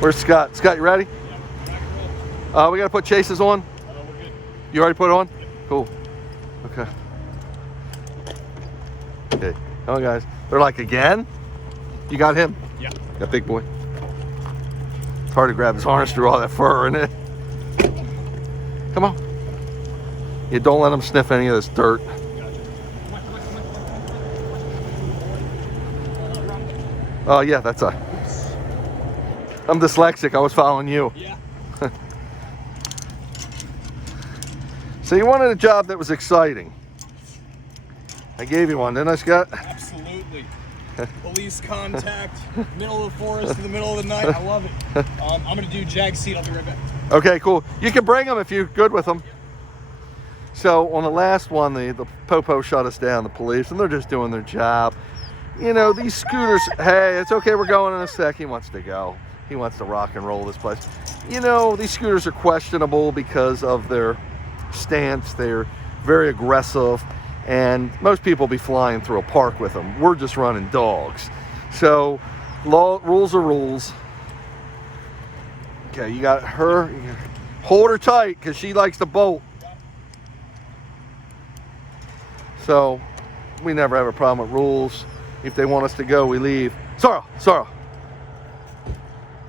Where's Scott? Scott, you ready? Yeah. We got to put chases on? We're good. You already put it on? Cool. Okay. Okay. Come on, guys. They're like, again? You got him? Yeah. That big boy. It's hard to grab his harness through all that fur, isn't it? Come on. Yeah, don't let him sniff any of this dirt. Oh, yeah, that's a... I'm dyslexic. I was following you. Yeah. So you wanted a job that was exciting. I gave you one, didn't I, Scott? Absolutely. Police contact, middle of the forest in the middle of the night. I love it. I'm going to do jag seat. I'll be right back. Okay, cool. You can bring them if you're good with them. So on the last one, the Popo shut us down, the police, and they're just doing their job. You know, these scooters, hey, it's okay, we're going in a sec. He wants to go. He wants to rock and roll this place. You know, these scooters are questionable because of their stance. They're very aggressive, and most people be flying through a park with them. We're just running dogs. So rules are rules. Okay, you got her. Hold her tight because she likes to bolt. So we never have a problem with rules. If they want us to go, we leave. Sorrow.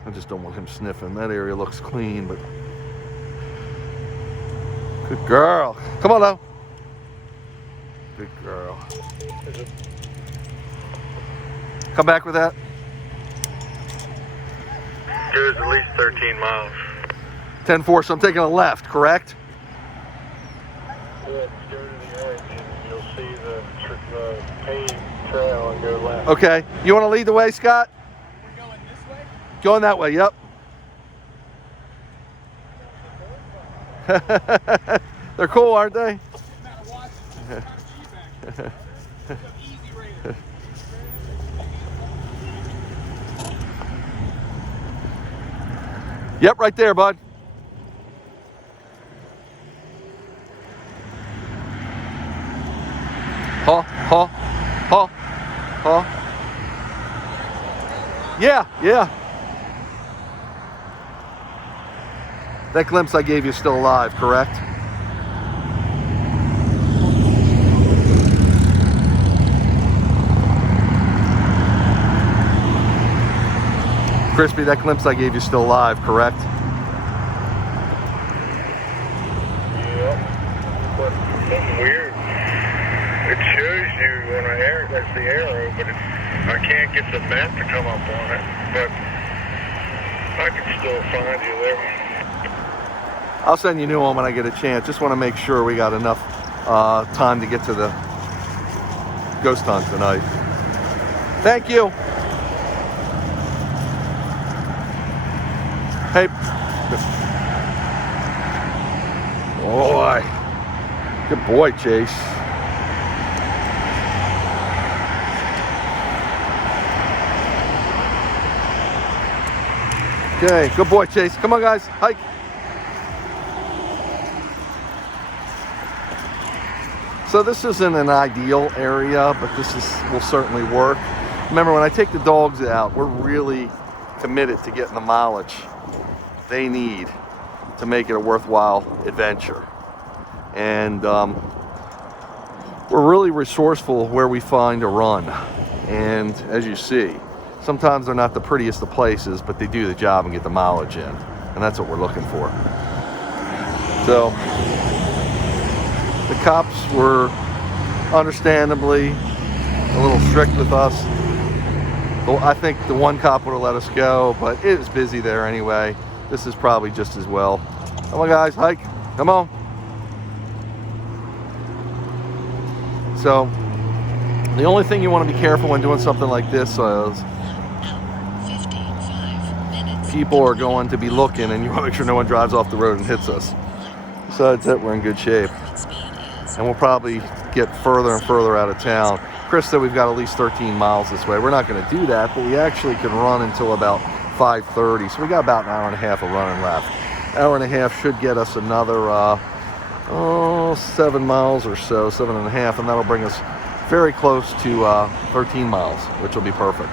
I just don't want him sniffing. That area looks clean, but good girl. Come on now. Good girl. Come back with that. Goes at least 13 miles. 10-4, so I'm taking a left, correct? Yeah, go to the edge and you'll see the paved trail and go left. Okay. You want to lead the way, Scott? We're going this way? Going that way, yep. They're cool, aren't they? Yep, right there, bud. Huh. Yeah. That glimpse I gave you is still alive, correct? Crispy, that glimpse I gave you is still alive, correct? Yeah, but something weird. It shows you on an arrow, that's the arrow, but I can't get the map to come up on it. But I can still find you there. I'll send you a new one when I get a chance. Just want to make sure we got enough time to get to the ghost hunt tonight. Thank you. Hey. Boy. Good boy, Chase. Okay, good boy, Chase. Come on, guys, hike. So this isn't an ideal area, but will certainly work. Remember, when I take the dogs out, we're really committed to getting the mileage they need to make it a worthwhile adventure. And we're really resourceful where we find a run. And as you see, sometimes they're not the prettiest of places, but they do the job and get the mileage in. And that's what we're looking for. So the cops were understandably a little strict with us. Well, I think the one cop would have let us go, but it was busy there anyway. This is probably just as well. Come on, guys, hike. Come on. So the only thing you want to be careful when doing something like this is people are going to be looking, and you want to make sure no one drives off the road and hits us. Besides that, we're in good shape. And we'll probably get further and further out of town. Chris said we've got at least 13 miles this way. We're not going to do that, but we actually can run until about 5:30. So we got about an hour and a half of running left. Hour and a half should get us another 7 miles or so, 7.5, and that'll bring us very close to 13 miles, which will be perfect.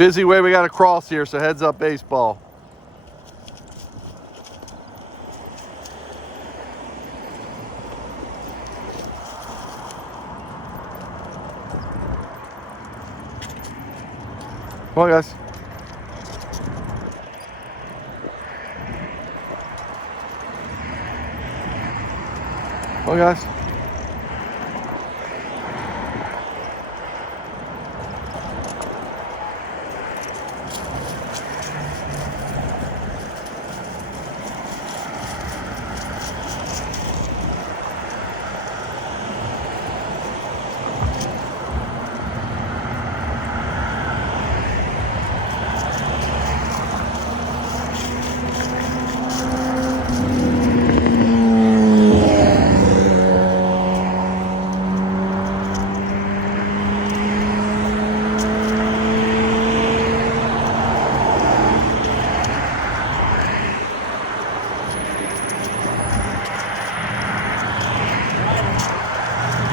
Busy way we got to cross here, so heads up baseball. Come on, guys. Come on, guys.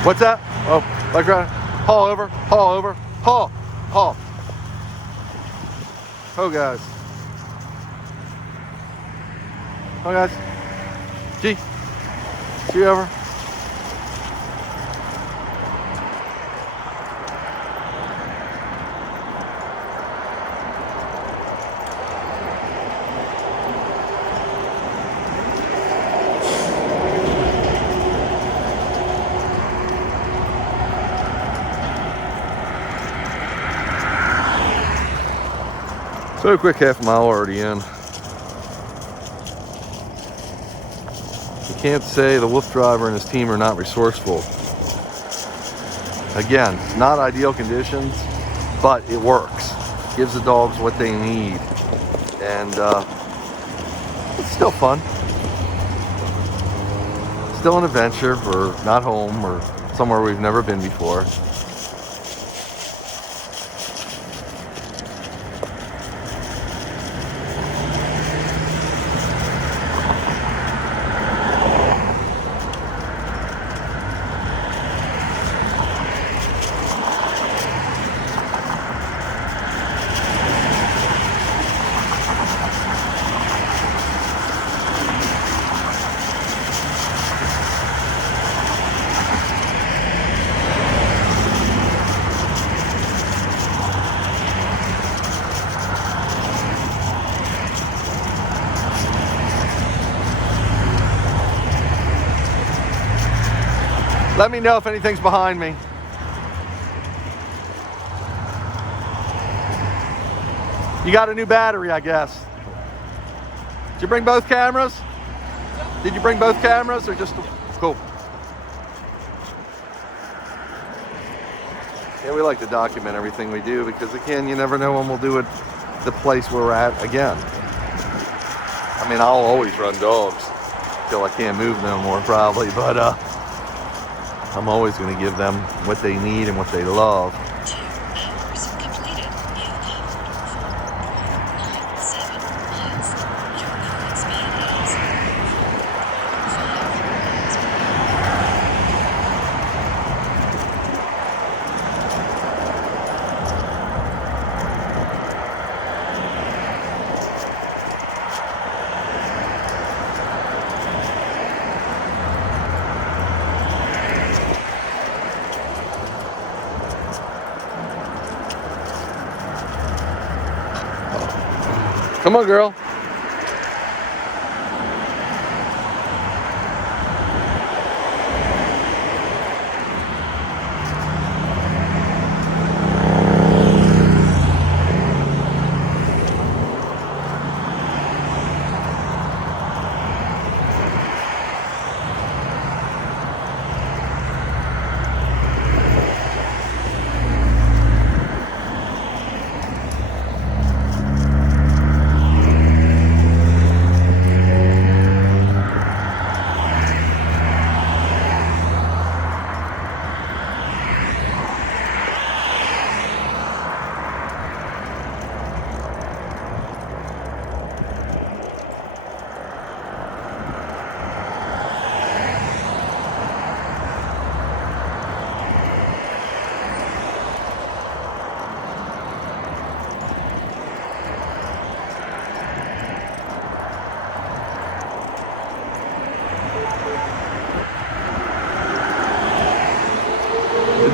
What's that? Oh, like right. Haul over, haul over, haul, haul. Oh, guys. Oh, guys. G. G over. So a quick half mile already in. You can't say the WoofDriver and his team are not resourceful. Again, not ideal conditions, but it works. Gives the dogs what they need. And it's still fun. Still an adventure. We're not home or somewhere we've never been before. Let me know if anything's behind me. You got a new battery, I guess. Did you bring both cameras? Did you bring both cameras or just the... Cool. Yeah, we like to document everything we do because, again, you never know when we'll do it the place where we're at again. I mean, I'll always run dogs till I can't move no more, probably, but I'm always going to give them what they need and what they love. 2 hours completed. You covered 4.97 miles. Your current speed is 5 miles. Come on, girl.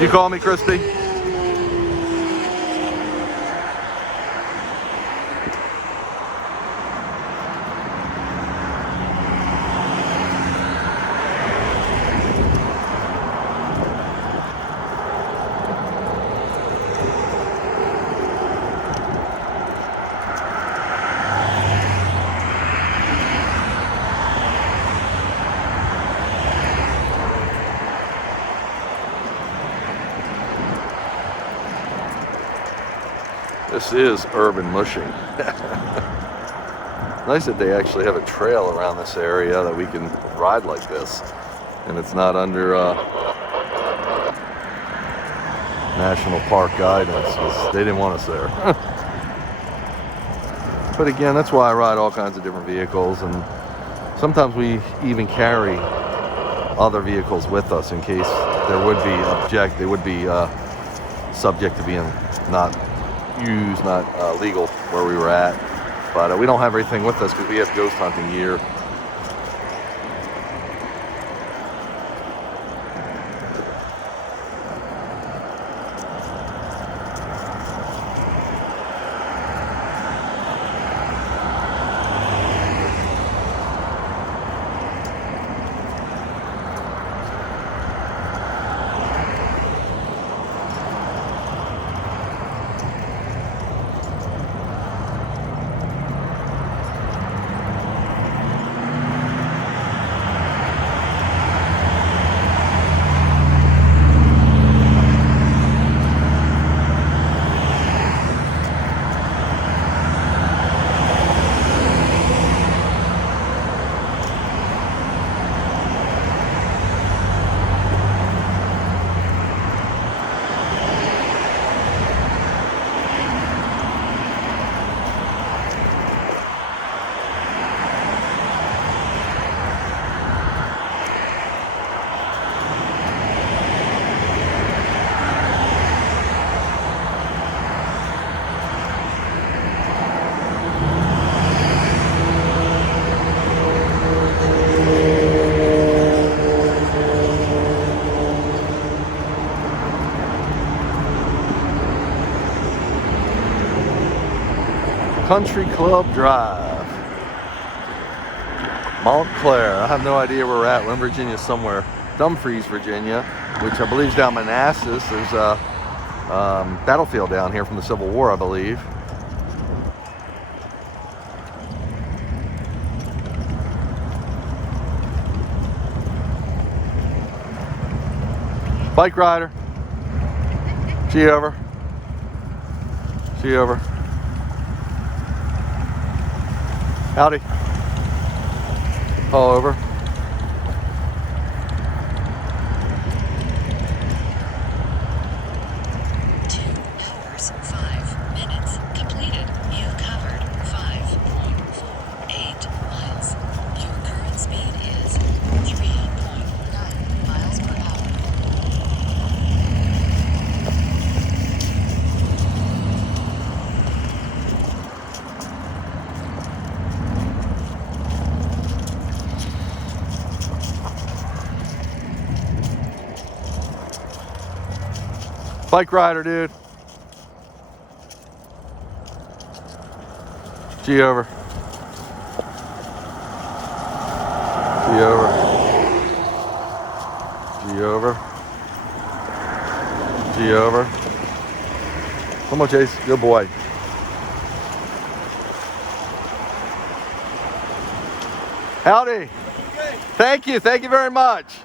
You call me, Christy? This is urban mushing. Nice that they actually have a trail around this area that we can ride like this. And it's not under National Park guidance, 'cause they didn't want us there. But again, that's why I ride all kinds of different vehicles, and sometimes we even carry other vehicles with us in case they would be subject to being not used, not legal where we were at. But we don't have everything with us because we have ghost hunting gear. Country Club Drive, Montclair. I have no idea where we're at. We're in Virginia somewhere. Dumfries, Virginia, which I believe is down Manassas. There's a battlefield down here from the Civil War, I believe. Bike rider. See you over. See you over. Howdy. All over. Bike rider, dude. G over. G over. G over. G over. Come on, Chase. Good boy. Howdy. Thank you. Thank you very much.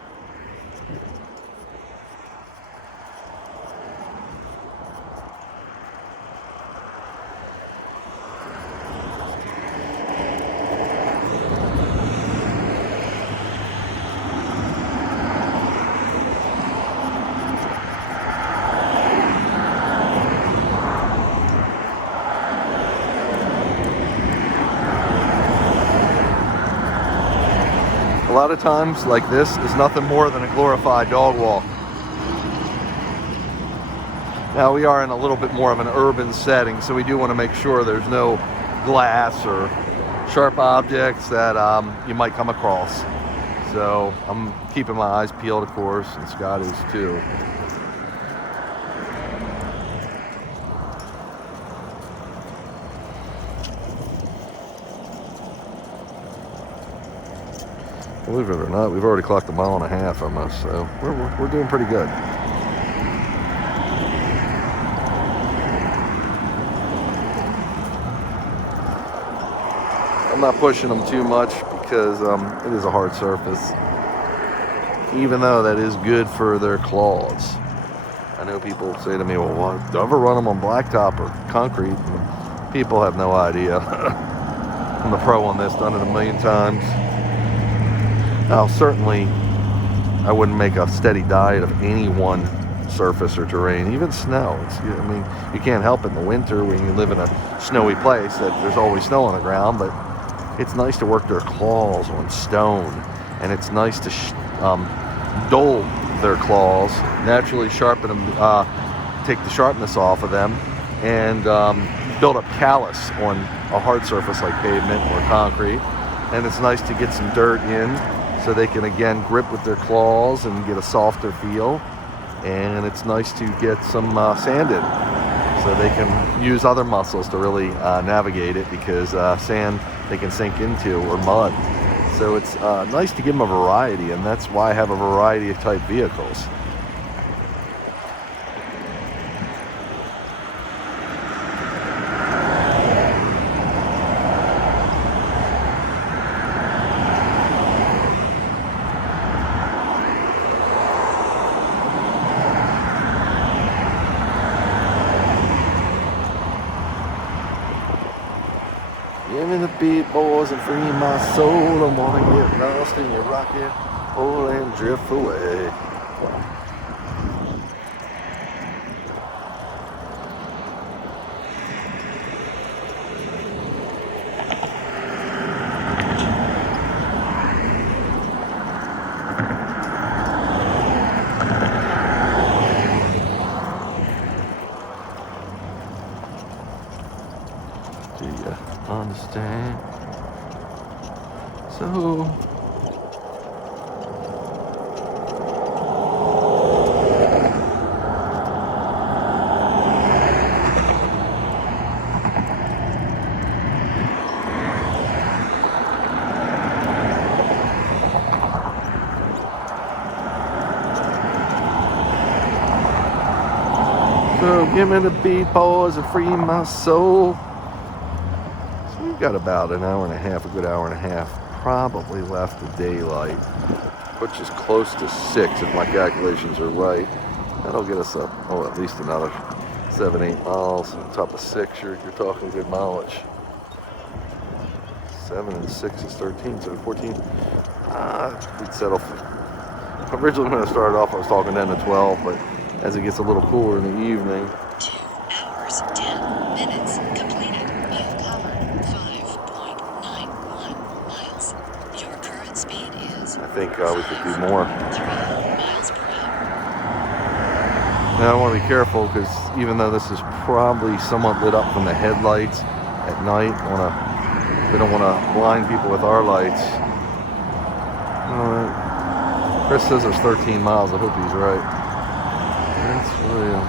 A lot of times like this is nothing more than a glorified dog walk. Now we are in a little bit more of an urban setting, so we do want to make sure there's no glass or sharp objects that you might come across. So I'm keeping my eyes peeled, of course, and Scott is too. Believe it or not, we've already clocked 1.5 miles almost, so we're doing pretty good. I'm not pushing them too much because it is a hard surface, even though that is good for their claws. I know people say to me, well, why, do I ever run them on blacktop or concrete? And people have no idea. I'm a pro on this, done it 1,000,000 times. Now, certainly, I wouldn't make a steady diet of any one surface or terrain, even snow. I mean, you can't help it in the winter when you live in a snowy place that there's always snow on the ground, but it's nice to work their claws on stone, and it's nice to dull their claws, naturally sharpen them, take the sharpness off of them, and build up callus on a hard surface like pavement or concrete. And it's nice to get some dirt in so they can again grip with their claws and get a softer feel. And it's nice to get some sand in so they can use other muscles to really navigate it, because sand they can sink into, or mud. So it's nice to give them a variety, and that's why I have a variety of type vehicles. Give me the beat, boys, and free my soul. I wanna get lost in your rocket, roll and drift away. Do you understand? So give me the beat, boys, and free my soul. So we've got about an hour and a half, a good hour and a half, probably left of daylight, which is close to 6 if my calculations are right. That'll get us up, at least another 7-8 miles. On top of 6, you're talking good mileage. 7 and 6 is 13, so 14. We'd settle for, originally when I started off, I was talking 10 to 12, but as it gets a little cooler in the evening. 2 hours, 10 minutes completed. You've covered 5.91 miles. Your current speed is I think we could do more. 3 miles per hour. Now I want to be careful, because even though this is probably somewhat lit up from the headlights at night, we don't want to blind people with our lights. Chris says there's 13 miles. I hope he's right. That's real.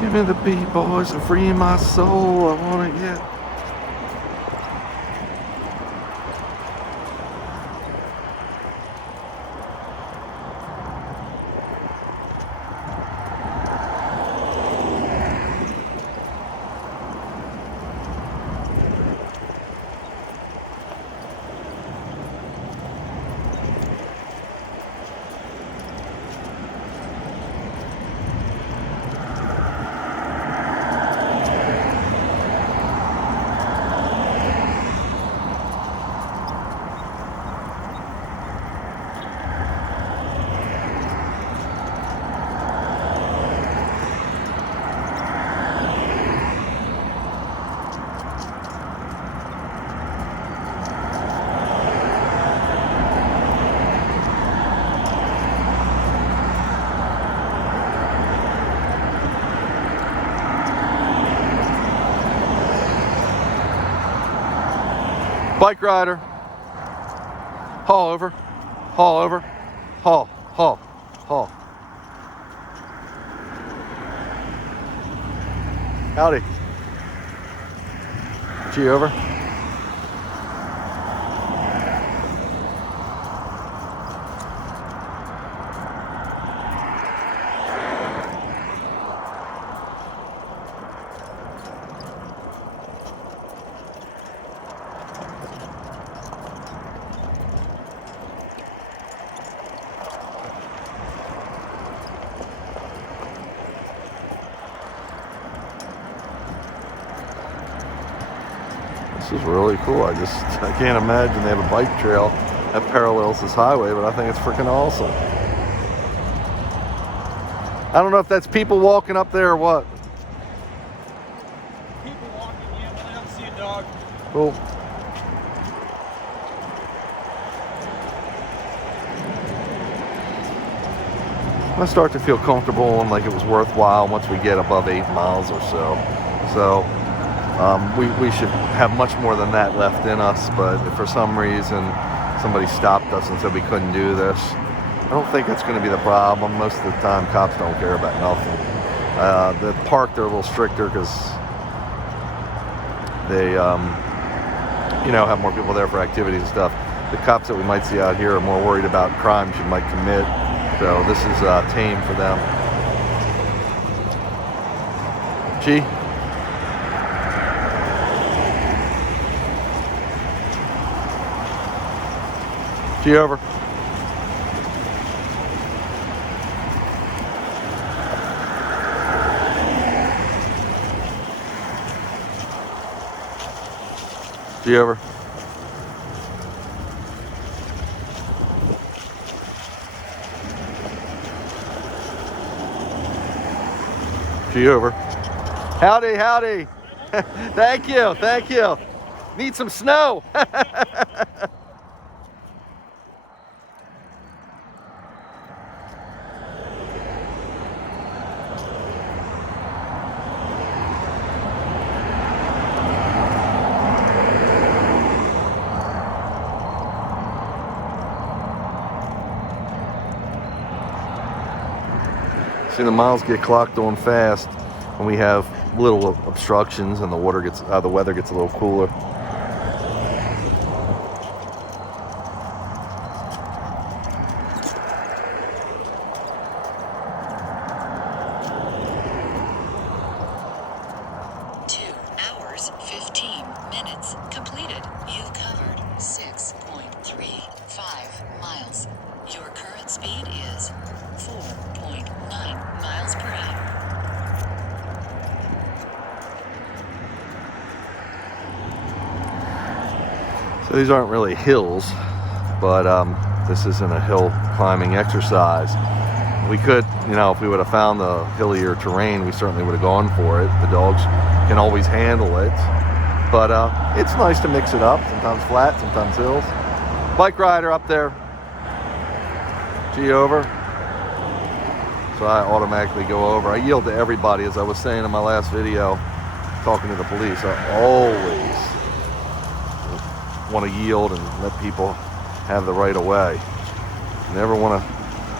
Give me the beat, boys, and free my soul. I want to get. Bike rider. Haul over. Haul over. Haul. Haul. Haul. Howdy. G over. This is really cool. I can't imagine they have a bike trail that parallels this highway, but I think it's freaking awesome. I don't know if that's people walking up there or what. People walking, yeah, but I don't see a dog. Cool. I start to feel comfortable and like it was worthwhile once we get above 8 miles or so. So we should have much more than that left in us, but if for some reason somebody stopped us and said we couldn't do this, I don't think that's going to be the problem. Most of the time cops don't care about nothing. The park, they're a little stricter because they have more people there for activities and stuff. The cops that we might see out here are more worried about crimes you might commit, so this is tame for them. G? G over. G over. G over. Howdy, howdy. Thank you, thank you. Need some snow. See, the miles get clocked on fast when we have little obstructions and the weather gets a little cooler. Completed. You've covered 6.35 miles. Your current speed is 4.9 miles per hour. So these aren't really hills, but this isn't a hill climbing exercise. We could, if we would have found the hillier terrain, we certainly would have gone for it. The dogs can always handle it. But it's nice to mix it up, sometimes flat, sometimes hills. Bike rider up there. G over. So I automatically go over. I yield to everybody, as I was saying in my last video, talking to the police. I always want to yield and let people have the right of way. Never want to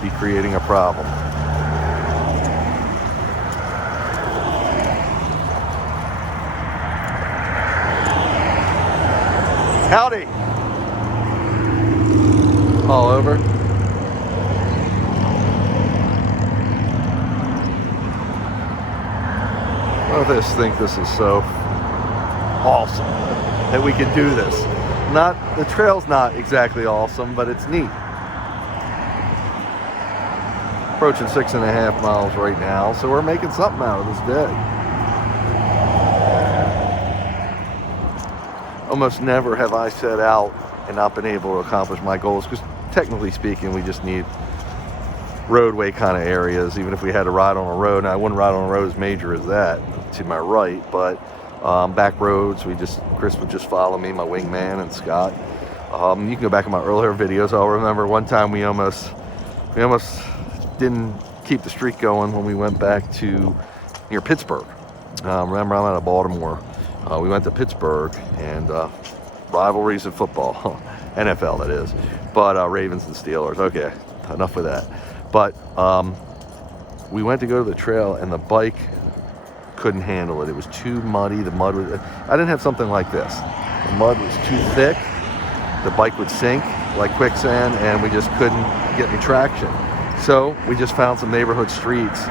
be creating a problem. Howdy. All over. Well, I just think this is so awesome that we can do this. The trail's not exactly awesome, but it's neat. Approaching 6.5 miles right now, so we're making something out of this day. Almost never have I set out and not been able to accomplish my goals, because technically speaking, we just need roadway kind of areas. Even if we had to ride on a road, and I wouldn't ride on a road as major as that to my right, but back roads, Chris would just follow me, my wingman, and Scott. You can go back in my earlier videos. I'll remember one time we almost didn't keep the streak going when we went back to near Pittsburgh. Remember, I'm out of Baltimore. We went to Pittsburgh, and rivalries in football. NFL, that is. But Ravens and Steelers. Okay, enough with that. But we went to go to the trail, and the bike couldn't handle it. It was too muddy. The mud was... I didn't have something like this. The mud was too thick. The bike would sink like quicksand, and we just couldn't get any traction. So we just found some neighborhood streets.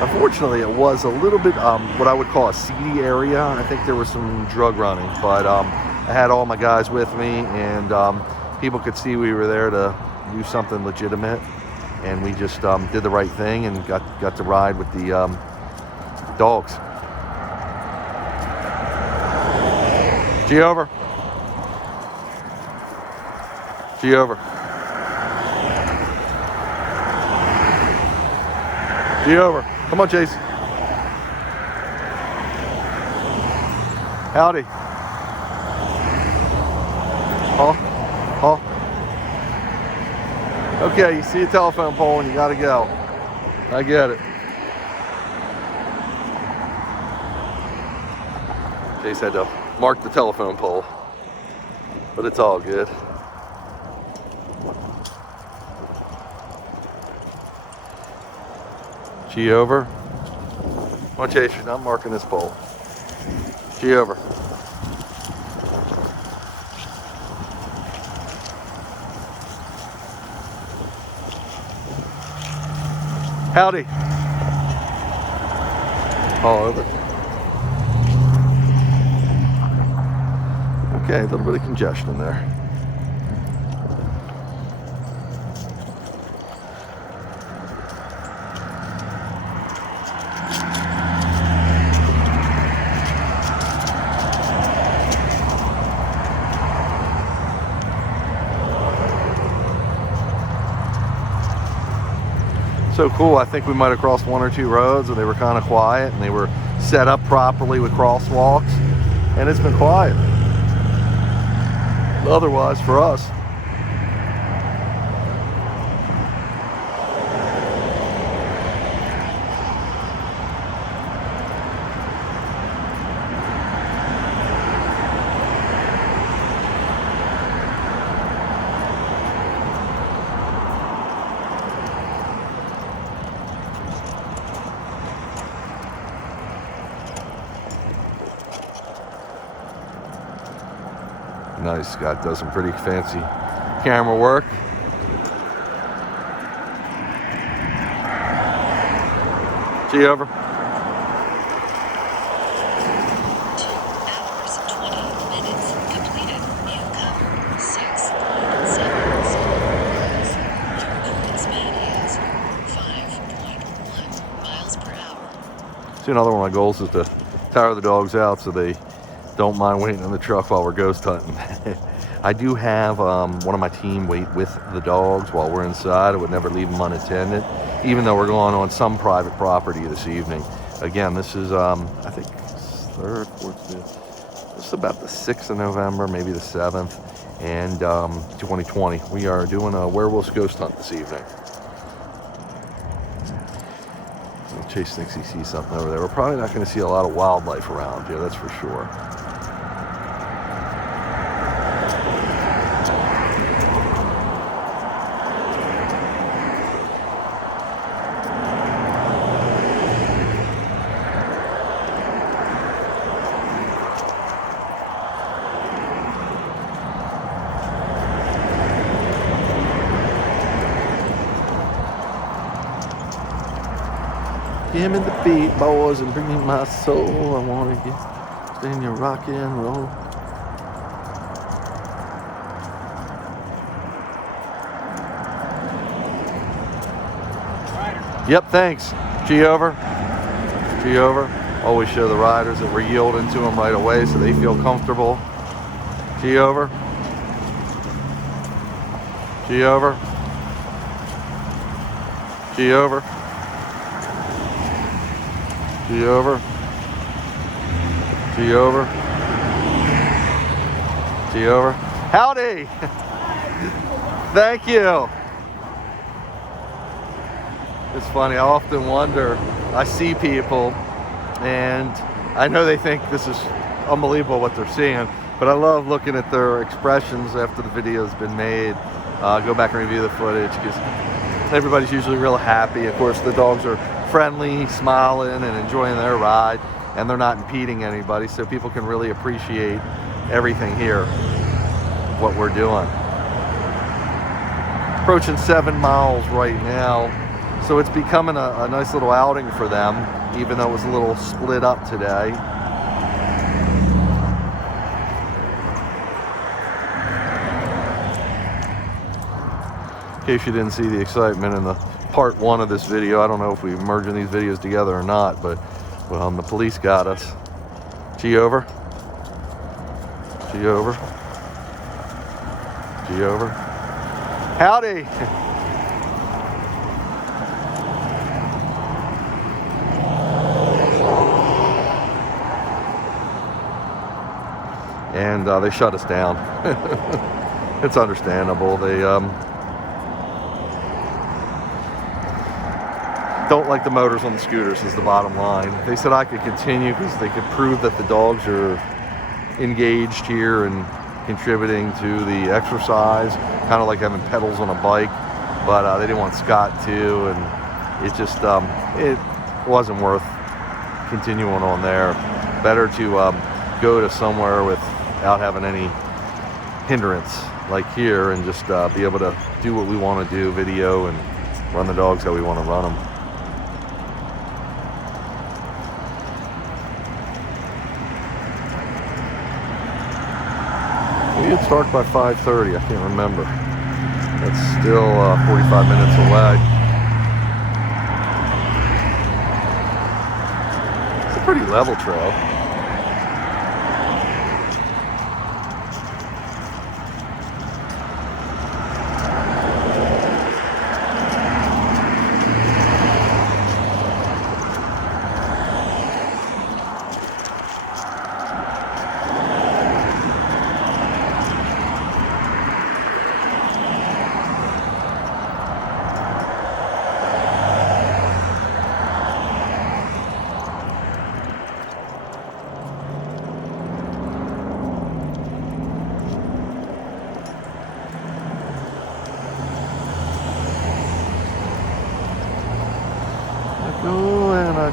Unfortunately, it was a little bit what I would call a seedy area. I think there was some drug running, but I had all my guys with me, and people could see we were there to do something legitimate, and we just did the right thing and got to ride with the dogs. G over. G over. G over. Come on, Chase. Howdy. Oh. Okay, you see a telephone pole and you gotta go. I get it. Chase had to mark the telephone pole, but it's all good. G over. Come on, Chase, you're not marking this pole. G over. Howdy. All over. Okay, a little bit of congestion there. So cool. I think we might have crossed one or two roads, and they were kind of quiet, and they were set up properly with crosswalks, and it's been quiet otherwise for us. Nice. Scott does some pretty fancy camera work. G over. 2 hours, 20 minutes completed. You cover 6.7 miles. Your current speed is 5.1 miles per hour. See, another one of my goals is to tire the dogs out so they don't mind waiting in the truck while we're ghost hunting. I do have one of my team wait with the dogs while we're inside. I would never leave them unattended, even though we're going on some private property this evening. Again, this is, I think, 3rd, 4th, 5th. This is about the 6th of November, maybe the 7th, and 2020. We are doing a werewolf ghost hunt this evening. Chase thinks he sees something over there. We're probably not going to see a lot of wildlife around here, that's for sure. Give me the beat, boys, and bring me my soul. I want to get in your rock and roll. Rider. Yep, thanks. G over. G over. Always show the riders that we're yielding to them right away so they feel comfortable. G over. G over. G over. G over. G over. G over. Howdy! Thank you. It's funny, I often wonder, I see people and I know they think this is unbelievable what they're seeing, But I love looking at their expressions after the video's been made. Go back and review the footage because everybody's usually real happy. Of course, the dogs are friendly, smiling, and enjoying their ride, and they're not impeding anybody, so people can really appreciate everything here, what we're doing. Approaching 7 miles right now, so it's becoming a nice little outing for them, even though it was a little split up today. In case you didn't see the excitement in the part 1 of this video, I don't know if we're merging these videos together or not, but well, the police got us. G over. G over. G over. Howdy. And they shut us down. It's understandable. They don't like the motors on the scooters is the bottom line. They said I could continue because they could prove that the dogs are engaged here and contributing to the exercise, kind of like having pedals on a bike, but they didn't want Scott to, and it just it wasn't worth continuing on there. Better to go to somewhere without having any hindrance like here and just be able to do what we want to do, video, and run the dogs how we want to run them. Maybe it'd start by 5:30, I can't remember. That's still 45 minutes away. It's a pretty level trail.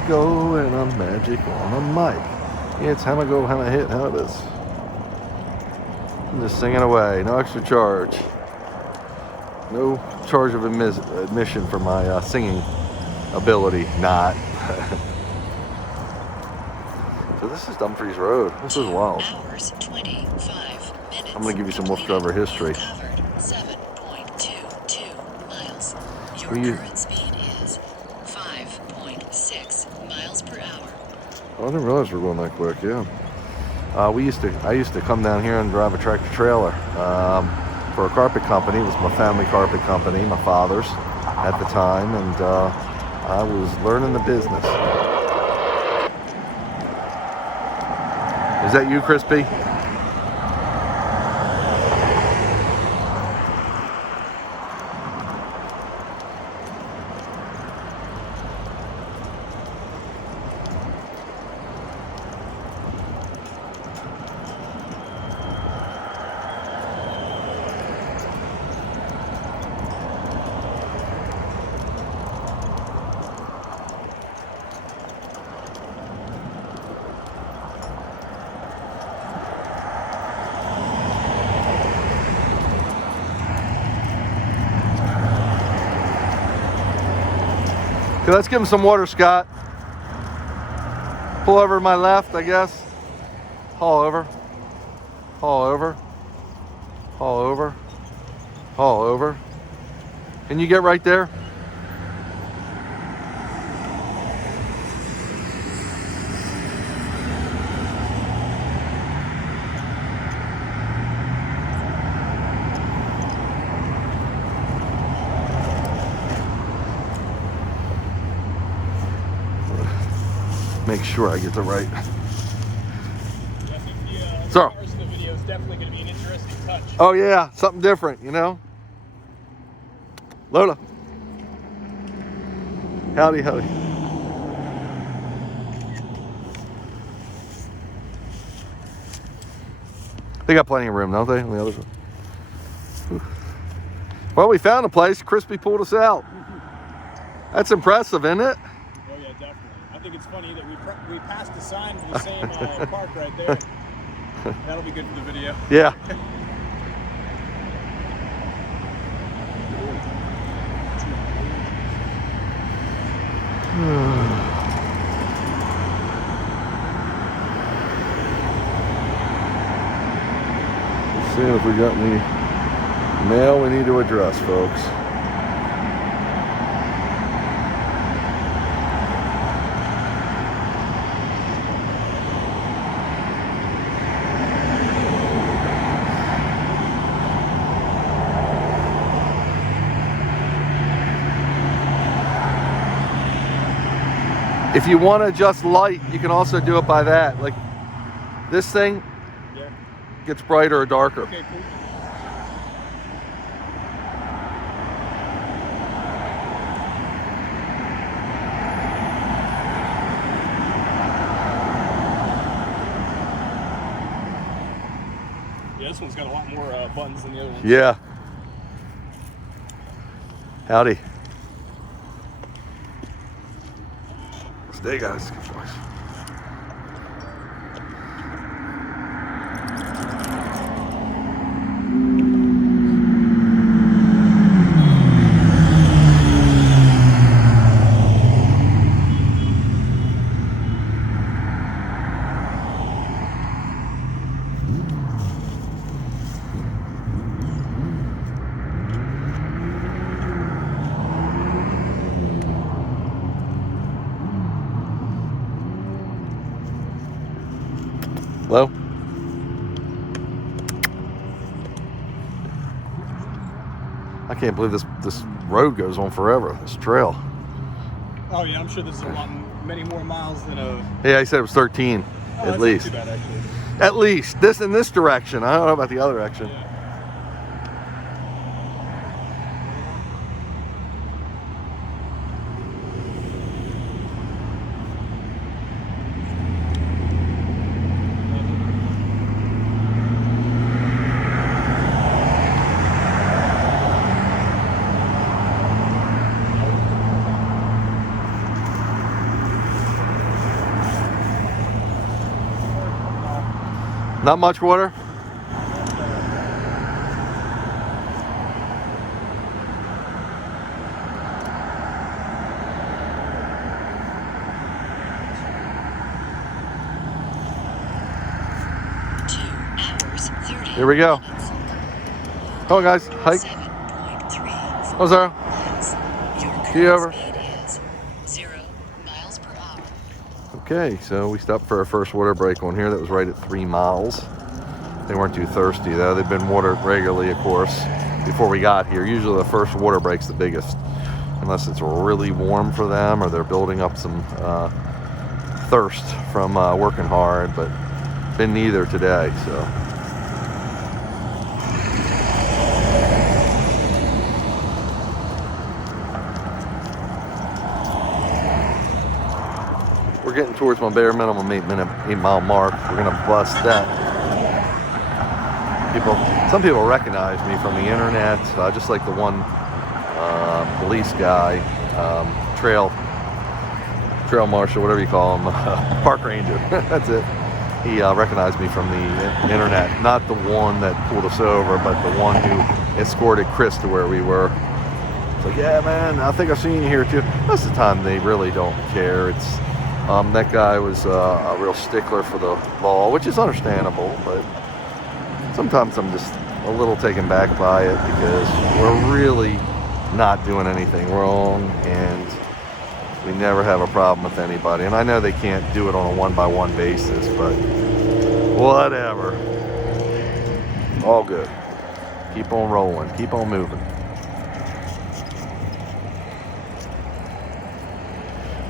Go and I'm magic on a mic. Yeah, it's how I go, how I hit, how it is. I'm just singing away, no extra charge. No charge of admission for my singing ability, not. So this is Dumfries Road. This is wild. Hours, 25 minutes. I'm gonna give you some WoofDriver history. Covered 7.22 miles. Your Will you- current speed is 5.6 miles per hour. Oh, I didn't realize we were going that quick. Yeah. I used to come down here and drive a tractor trailer for a carpet company. It was my family carpet company, my father's at the time, and I was learning the business. Is that you, Crispy? Okay, let's give him some water, Scott. Pull over to my left, I guess. Haul over. Haul over. Haul over. Haul over. Can you get right there? Make sure I get the right. I think the So. cars in the video is definitely going to be an interesting touch. Oh yeah, something different, you know? Lola. Howdy, howdy. They got plenty of room, don't they, on the other side? Well, we found a place. Crispy pulled us out. That's impressive, isn't it? Oh yeah, definitely. I think it's funny that we passed the sign for the same park right there. That'll be good for the video. Yeah. Let's see if we got any mail we need to address, folks. If you want to adjust light, you can also do it by that. Like this thing gets brighter or darker. Okay, cool. Yeah, this one's got a lot more buttons than the other one. Yeah. Howdy. Stay, guys. Hello? I can't believe this road goes on forever, this trail. Oh yeah, I'm sure this is many more miles than a... Yeah, he said it was 13, at least. Not too bad, actually. At least, this in this direction. I don't know about the other direction. Yeah. Not much water? Here we go. Come on, guys. Hike. Oh, Zara. See you over. Okay, so we stopped for our first water break on here. That was right at 3 miles. They weren't too thirsty, though. They've been watered regularly, of course, before we got here. Usually the first water break's the biggest, unless it's really warm for them or they're building up some thirst from working hard, but been neither today, so. We're getting towards my bare minimum 8 mile mark. We're gonna bust that. Some people recognize me from the internet, just like the one police guy, trail marshal, whatever you call him, park ranger. That's it. He recognized me from the internet, not the one that pulled us over, but the one who escorted Chris to where we were. It's like, yeah, man, I think I've seen you here too. Most of the time, they really don't care. It's that guy was a real stickler for the law, which is understandable, but sometimes I'm just a little taken back by it because we're really not doing anything wrong and we never have a problem with anybody. And I know they can't do it on a one-by-one basis, but whatever. All good. Keep on rolling. Keep on moving.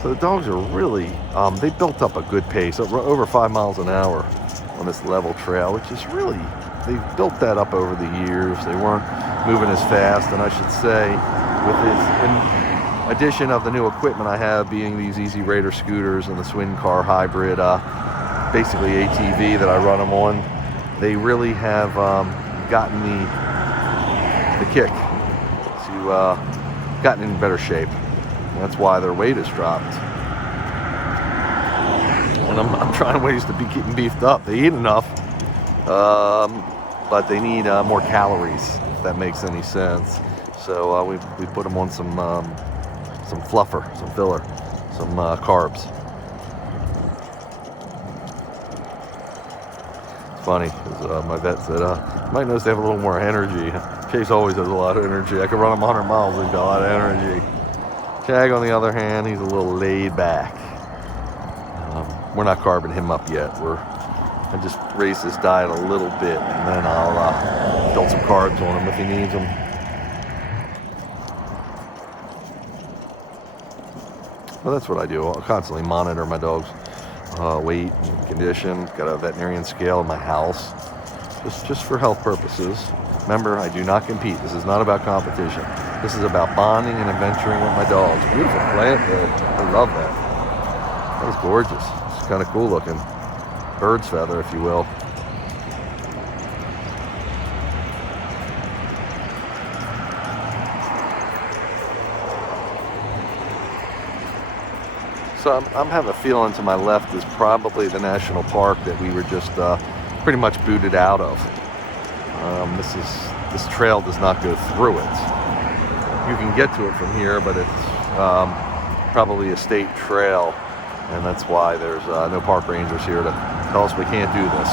So the dogs are really, they built up a good pace, over 5 miles an hour on this level trail, which is really, they've built that up over the years. They weren't moving as fast, and I should say, with in addition of the new equipment I have, being these Easy Raider scooters and the Swin Car hybrid, basically ATV that I run them on, they really have gotten the kick to gotten in better shape. And that's why their weight has dropped. And I'm trying ways to be keeping beefed up. They eat enough, but they need more calories, if that makes any sense. So we put them on some fluffer, some filler, some carbs. It's funny, because my vet said, you might notice they have a little more energy. Chase always has a lot of energy. I could run him 100 miles, he's got a lot of energy. Jag, on the other hand, he's a little laid back. We're not carbing him up yet. I just raise his diet a little bit, and then I'll build some carbs on him if he needs them. Well, that's what I do. I'll constantly monitor my dog's weight and condition. Got a veterinarian scale in my house, just for health purposes. Remember, I do not compete. This is not about competition. This is about bonding and adventuring with my dogs. Beautiful plant there. I love that. That was gorgeous. It's kind of cool looking. Bird's feather, if you will. So I'm having a feeling to my left is probably the national park that we were just pretty much booted out of. This trail does not go through it. You can get to it from here, but it's probably a state trail, and that's why there's no park rangers here to tell us we can't do this.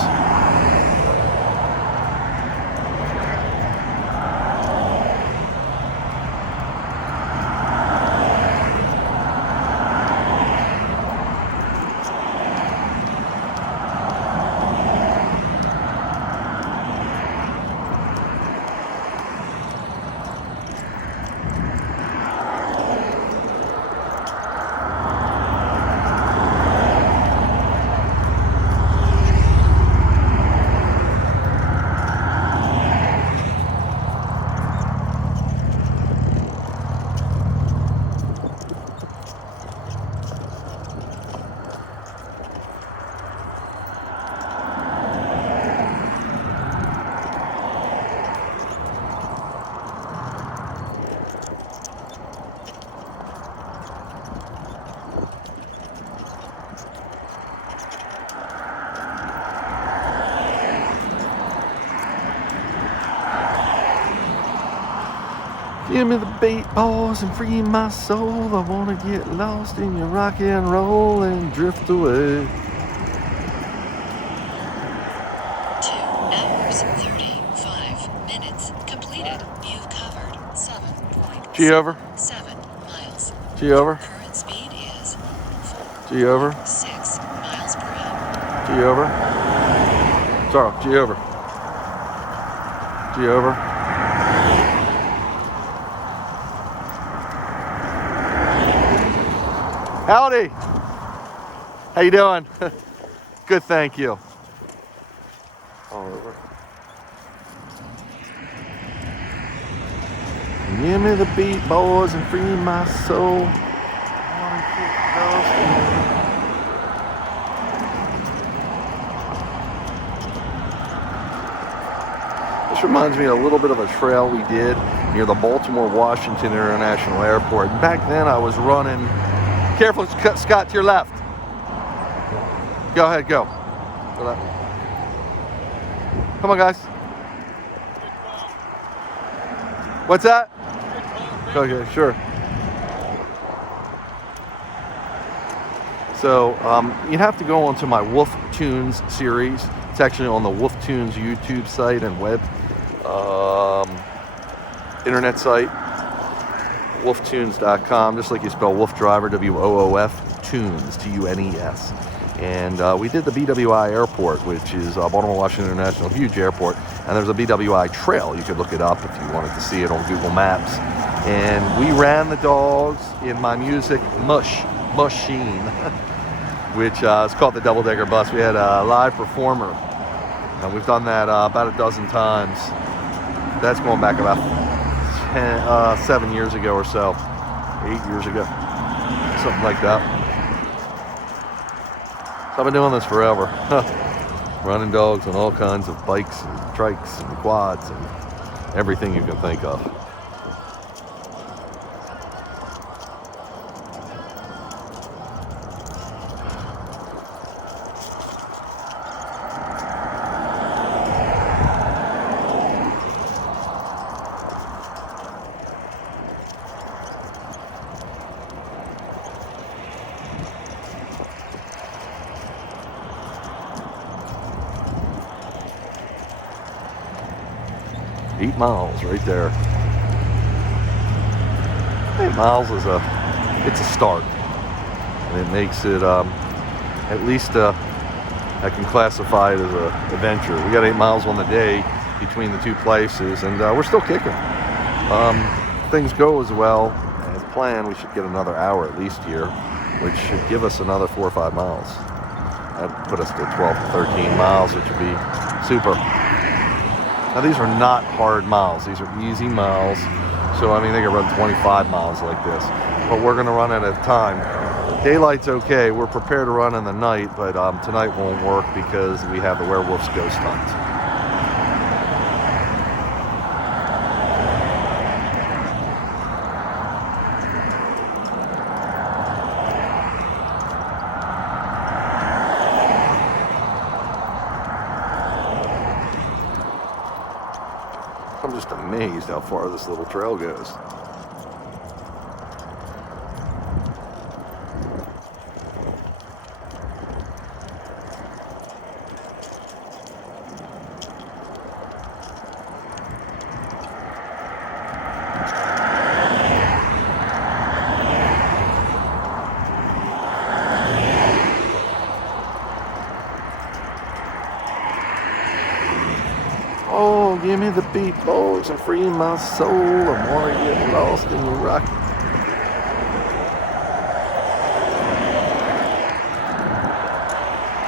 Give me the bait, boys, and free my soul. I wanna get lost in your rock and roll and drift away. 2 hours, 35 minutes completed. You've covered 7.7 G over. miles. G over. Current speed is G over. 6 miles per hour. G over. Sorry, G over. G over. Howdy. How you doing? Good, thank you. All over. Give me the beat, boys, and free my soul. I wanna get lost in you. This reminds me a little bit of a trail we did near the Baltimore-Washington International Airport. And back then I was running. Careful, Scott, to your left. Go ahead, go. Go left. Come on, guys. What's that? Okay, sure. So you have to go onto my Wolf Tunes series. It's actually on the Wolf Tunes YouTube site and web internet site. WoofTunes.com, just like you spell WoofDriver, WOOF, Tunes, Tunes. And we did the BWI Airport, which is Baltimore Washington International, huge airport. And there's a BWI trail. You could look it up if you wanted to see it on Google Maps. And we ran the dogs in my music machine, which is called the Double Decker Bus. We had a live performer, and we've done that about a dozen times. That's going back about 7 years ago or so, 8 years ago, something like that. So I've been doing this forever. running dogs on all kinds of bikes and trikes and quads and everything you can think of. Eight miles right there. 8 miles is it's a start, and it makes it at least I can classify it as an adventure. We got 8 miles on the day between the two places, and we're still kicking. Things go as well as planned, we should get another hour at least here, which should give us another 4 or 5 miles. That'd put us to 12 to 13 miles, which would be super. Now these are not hard miles, these are easy miles. So I mean, they can run 25 miles like this, but we're gonna run at a time. Daylight's okay, we're prepared to run in the night, but tonight won't work because we have the werewolf's ghost hunt. I'm just amazed how far this little trail goes. Oh, give me the beat, boys, and free my soul. I want to get lost in the rock.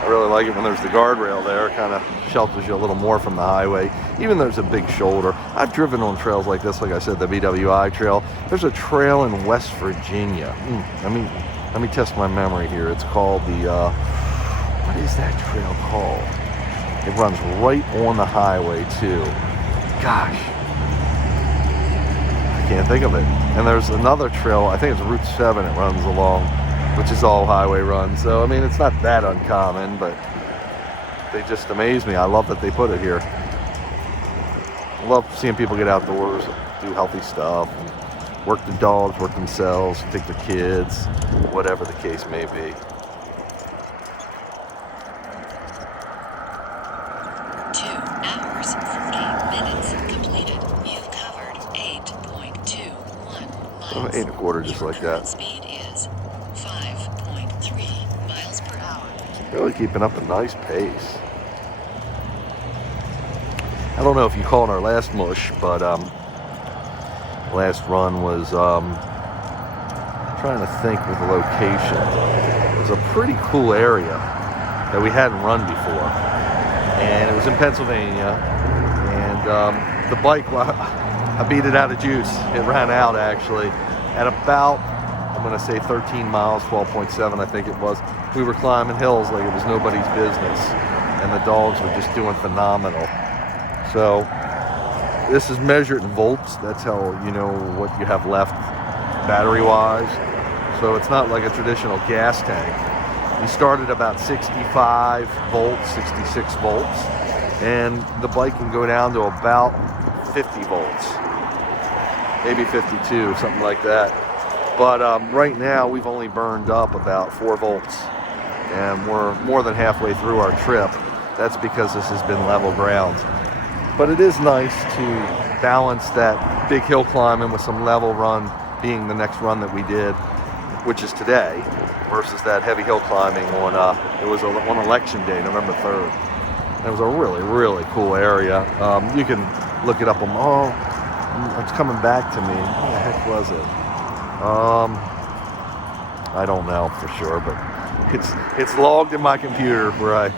I really like it when there's the guardrail there. It kind of shelters you a little more from the highway. Even there's a big shoulder. I've driven on trails like this, like I said, the BWI trail. There's a trail in West Virginia. Let me test my memory here. It's called the, what is that trail called? It runs right on the highway too. Gosh, I can't think of it. And there's another trail, I think it's Route 7 it runs along, which is all highway runs. So I mean, it's not that uncommon, but they just amaze me. I love that they put it here. I love seeing people get outdoors, do healthy stuff, work the dogs, work themselves, take their kids, whatever the case may be. 2 hours, 40 minutes completed. You've covered 8.21 miles. Oh, 8 1/4, just Your like current that. speed is 5.3 miles per hour. Really keeping up a nice pace. I don't know if you caught our last mush, but last run was trying to think with the location. It was a pretty cool area that we hadn't run before, and it was in Pennsylvania. And the bike, well, I beat it out of juice. It ran out actually at about, I'm gonna say 13 miles, 12.7 I think it was. We were climbing hills like it was nobody's business, and the dogs were just doing phenomenal. So this is measured in volts. That's how you know what you have left battery wise. So it's not like a traditional gas tank. We started about 65 volts, 66 volts, and the bike can go down to about 50 volts, maybe 52, something like that. But right now we've only burned up about 4 volts, and we're more than halfway through our trip. That's because this has been level ground. But it is nice to balance that big hill climbing with some level run being the next run that we did, which is today, versus that heavy hill climbing on, it was on election day, November 3rd. And it was a really, really cool area. You can look it up on, it's coming back to me. What the heck was it? I don't know for sure, but it's logged in my computer where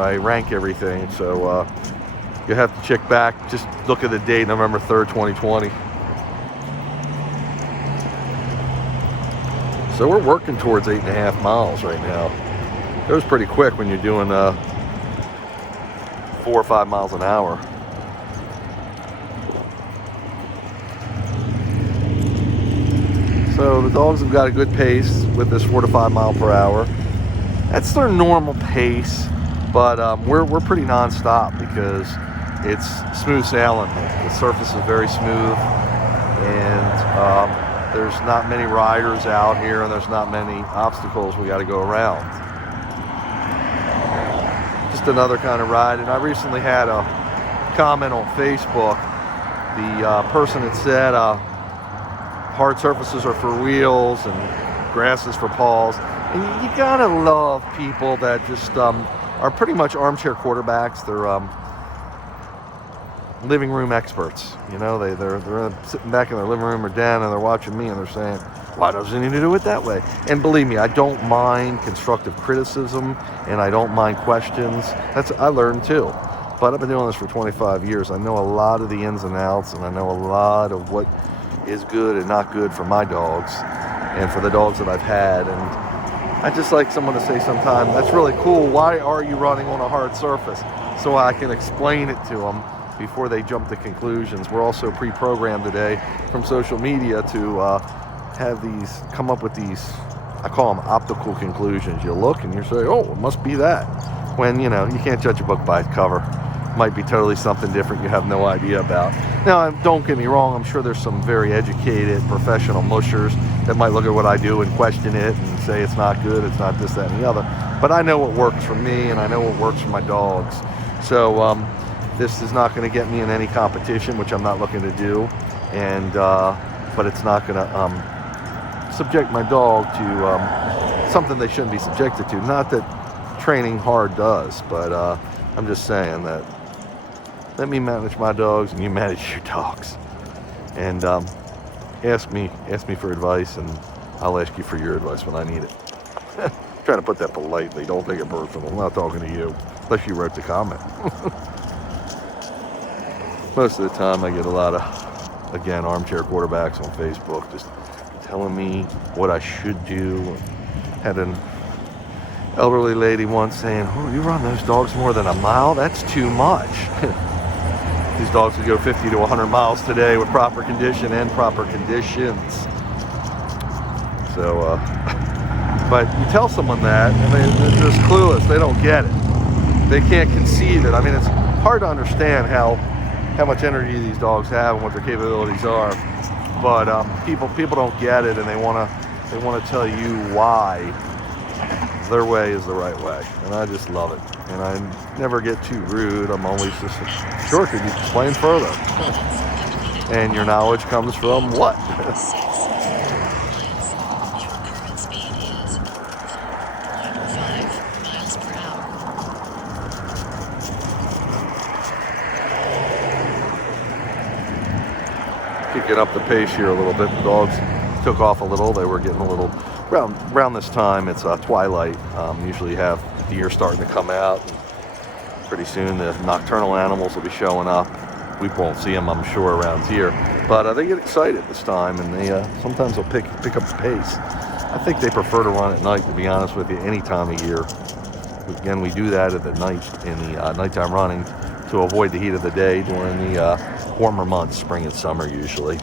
I rank everything. So you have to check back, just look at the date, November 3rd, 2020. So we're working towards 8.5 miles right now. It was pretty quick when you're doing 4 or 5 miles an hour. So the dogs have got a good pace with this 4 to 5 mile per hour. That's their normal pace, but we're pretty non-stop because it's smooth sailing. The surface is very smooth, and there's not many riders out here, and there's not many obstacles we got to go around. Just another kind of ride. And I recently had a comment on Facebook. The person had said hard surfaces are for wheels and grass is for paws. And you gotta love people that just are pretty much armchair quarterbacks. They're living room experts. You know, they're sitting back in their living room or den and they're watching me and they're saying, why doesn't he do it that way? And believe me, I don't mind constructive criticism and I don't mind questions. I learned too. But I've been doing this for 25 years. I know a lot of the ins and outs, and I know a lot of what is good and not good for my dogs and for the dogs that I've had. And I just like someone to say sometime, that's really cool. Why are you running on a hard surface? So I can explain it to them before they jump to conclusions. We're also pre-programmed today from social media to come up with these, I call them optical conclusions. You look and you say, oh, it must be that. When, you know, you can't judge a book by its cover. Might be totally something different you have no idea about. Now, don't get me wrong, I'm sure there's some very educated professional mushers that might look at what I do and question it and say it's not good, it's not this, that, and the other. But I know what works for me and I know what works for my dogs. So this is not going to get me in any competition, which I'm not looking to do. And but it's not going to subject my dog to something they shouldn't be subjected to. Not that training hard does, but I'm just saying that let me manage my dogs and you manage your dogs. And ask me for advice and I'll ask you for your advice when I need it. Trying to put that politely, don't take it personal. I'm not talking to you, unless you wrote the comment. Most of the time I get a lot of, again, armchair quarterbacks on Facebook just telling me what I should do. Had an elderly lady once saying, oh, you run those dogs more than a mile? That's too much. These dogs would go 50 to 100 miles today with proper condition and proper conditions. So, but you tell someone that and they're just clueless. They don't get it. They can't conceive it. I mean, it's hard to understand how much energy these dogs have and what their capabilities are. But people don't get it, and they want to tell you why their way is the right way, and I just love it. And I never get too rude. I'm always just, sure, could you explain further? And your knowledge comes from what? 6 miles. Your current speed is 4.5 miles per hour. Kicking up the pace here a little bit. The dogs took off a little. They were getting a little, around this time, it's twilight. Usually you have deer starting to come out. Pretty soon the nocturnal animals will be showing up. We won't see them, I'm sure, around here. But they get excited this time, and they sometimes they'll pick up the pace. I think they prefer to run at night, to be honest with you, any time of year. Again, we do that at the night, in the nighttime running, to avoid the heat of the day during the warmer months, spring and summer usually.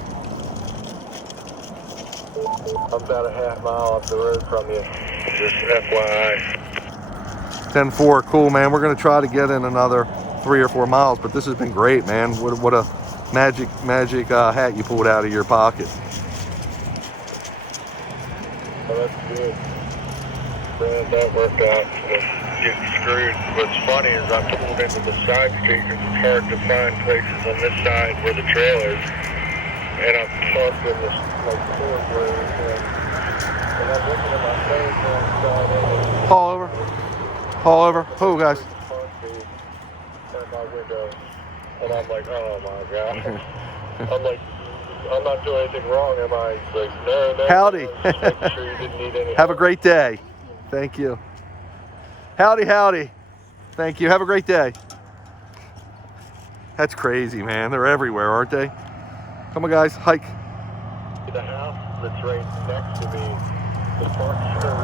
I'm about a half mile up the road from you, just FYI. 10-4, cool, man. We're going to try to get in another 3 or 4 miles, but this has been great, man. What a magic hat you pulled out of your pocket. Well, that's good. Man, that worked out. Getting screwed. What's funny is I pulled into the side street because it's hard to find places on this side where the trail is. And I'm parked in this court road, and I'm looking at my phone on the side. Haul over. Haul over. Oh, guys. At my window, and I'm like, oh my god. I'm like, I'm not doing anything wrong, am I? He's like, no. Howdy. Just making sure you didn't need any Have a help. great day. Thank you. Howdy. Thank you. Have a great day. That's crazy, man. They're everywhere, aren't they? Come on, guys. Hike. The house that's right next to me, the park's there.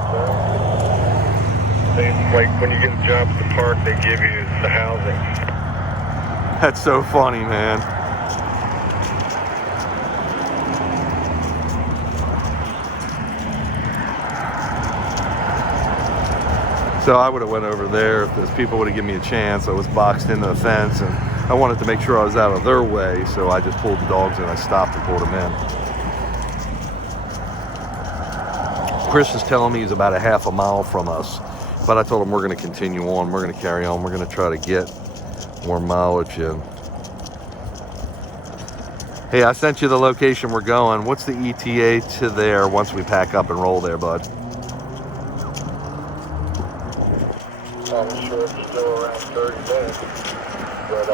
They, like, when you get a job at the park, they give you the housing. That's so funny, man. So I would have went over there if those people would have given me a chance. I was boxed into the fence, and I wanted to make sure I was out of their way, so I just pulled the dogs in. I stopped and pulled them in. Chris is telling me he's about a half a mile from us, but I told him we're going to continue on. We're going to carry on. We're going to try to get more mileage in. Hey, I sent you the location we're going. What's the ETA to there once we pack up and roll there, bud? I'm sure it's still around 30 minutes, but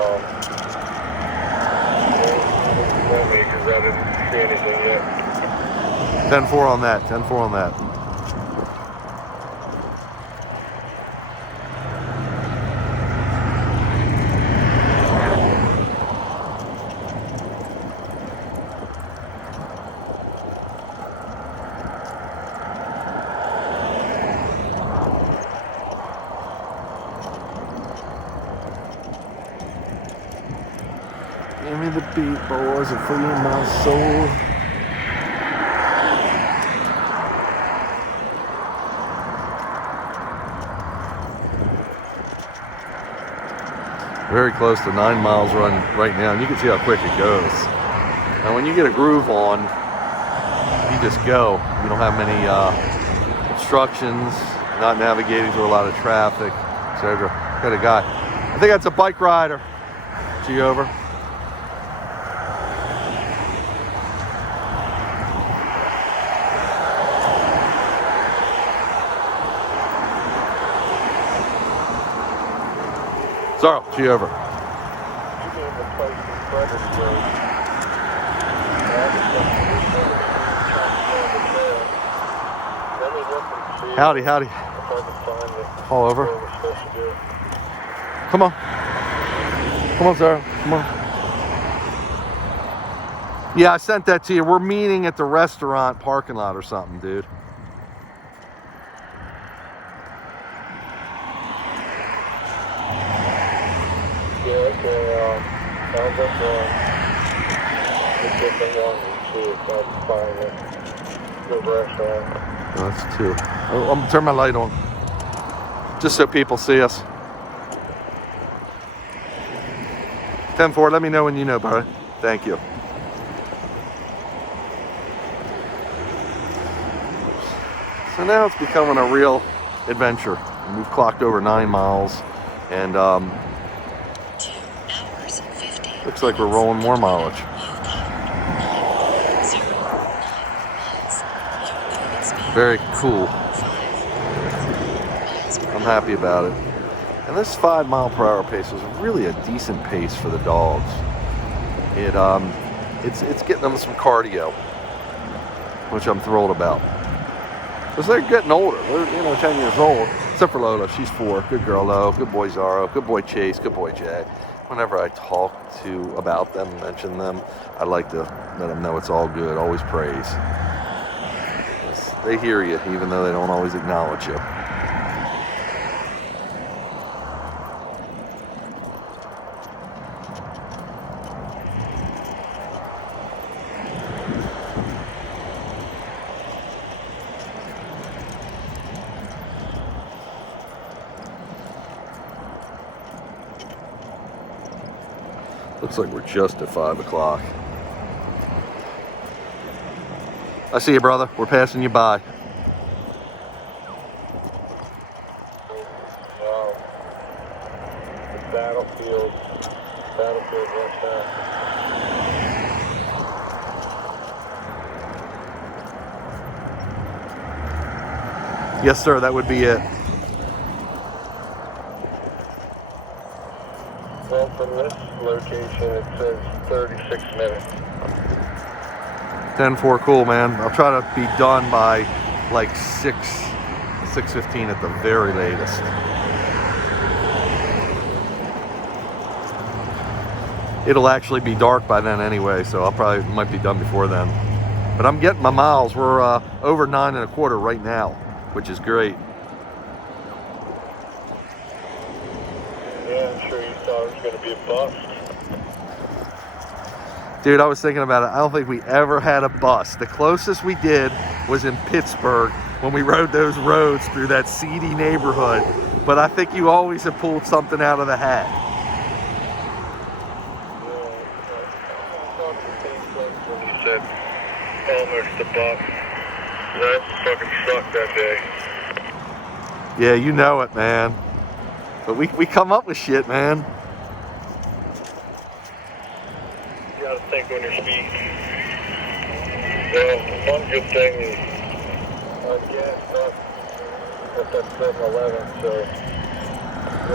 won't make because I didn't see anything yet. 10-4 on that. 10-4 on that. Give me the beat, boys, and free my soul. Very close to 9 miles run right now, and you can see how quick it goes. Now, when you get a groove on, you just go. You don't have many obstructions, not navigating through a lot of traffic, etc. Got a guy. I think that's a bike rider. G over. Sorry, G over. You mean the place in Fredericksburg? Let me look and see Howdy, howdy. if I can find it. All over. Where we're supposed to do it. Come on. Come on, Sarah. Come on. Yeah, I sent that to you. We're meeting at the restaurant parking lot or something, dude. Yeah, okay, I'll look on the different ones and see if I can find it. The restaurant. Oh, that's 2. Oh, I'm gonna turn my light on. Just so people see us. 10-4, let me know when you know, bro. Thank you. So now it's becoming a real adventure. We've clocked over 9 miles, and 2 hours, 50 looks like we're rolling more mileage. Very cool. I'm happy about it. And this 5 mile per hour pace is really a decent pace for the dogs. It's getting them some cardio, which I'm thrilled about. Because they're getting older. They're 10 years old. Except for Lola, she's 4. Good girl, Lo. Good boy, Zaro. Good boy, Chase. Good boy, Jay. Whenever I talk about them, mention them, I like to let them know it's all good. Always praise. They hear you, even though they don't always acknowledge you. Looks like we're just at 5 o'clock. I see you, brother. We're passing you by. The battlefield right there. Yes, sir, that would be it. Well, from this location, it says 36 minutes. 10-4, cool, man. I'll try to be done by like 6:15 at the very latest. It'll actually be dark by then anyway, so I'll probably might be done before then. But I'm getting my miles. We're over 9 1/4 right now, which is great. Yeah, I'm sure you thought it was going to be a bust. Dude, I was thinking about it. I don't think we ever had a bus. The closest we did was in Pittsburgh when we rode those roads through that seedy neighborhood. But I think you always have pulled something out of the hat. When you said almost a buck, that fucking sucked that day. Yeah, you know it, man. But we come up with shit, man. You gotta think on your feet. Well, one good thing is I gassed up with that 7-Eleven, so you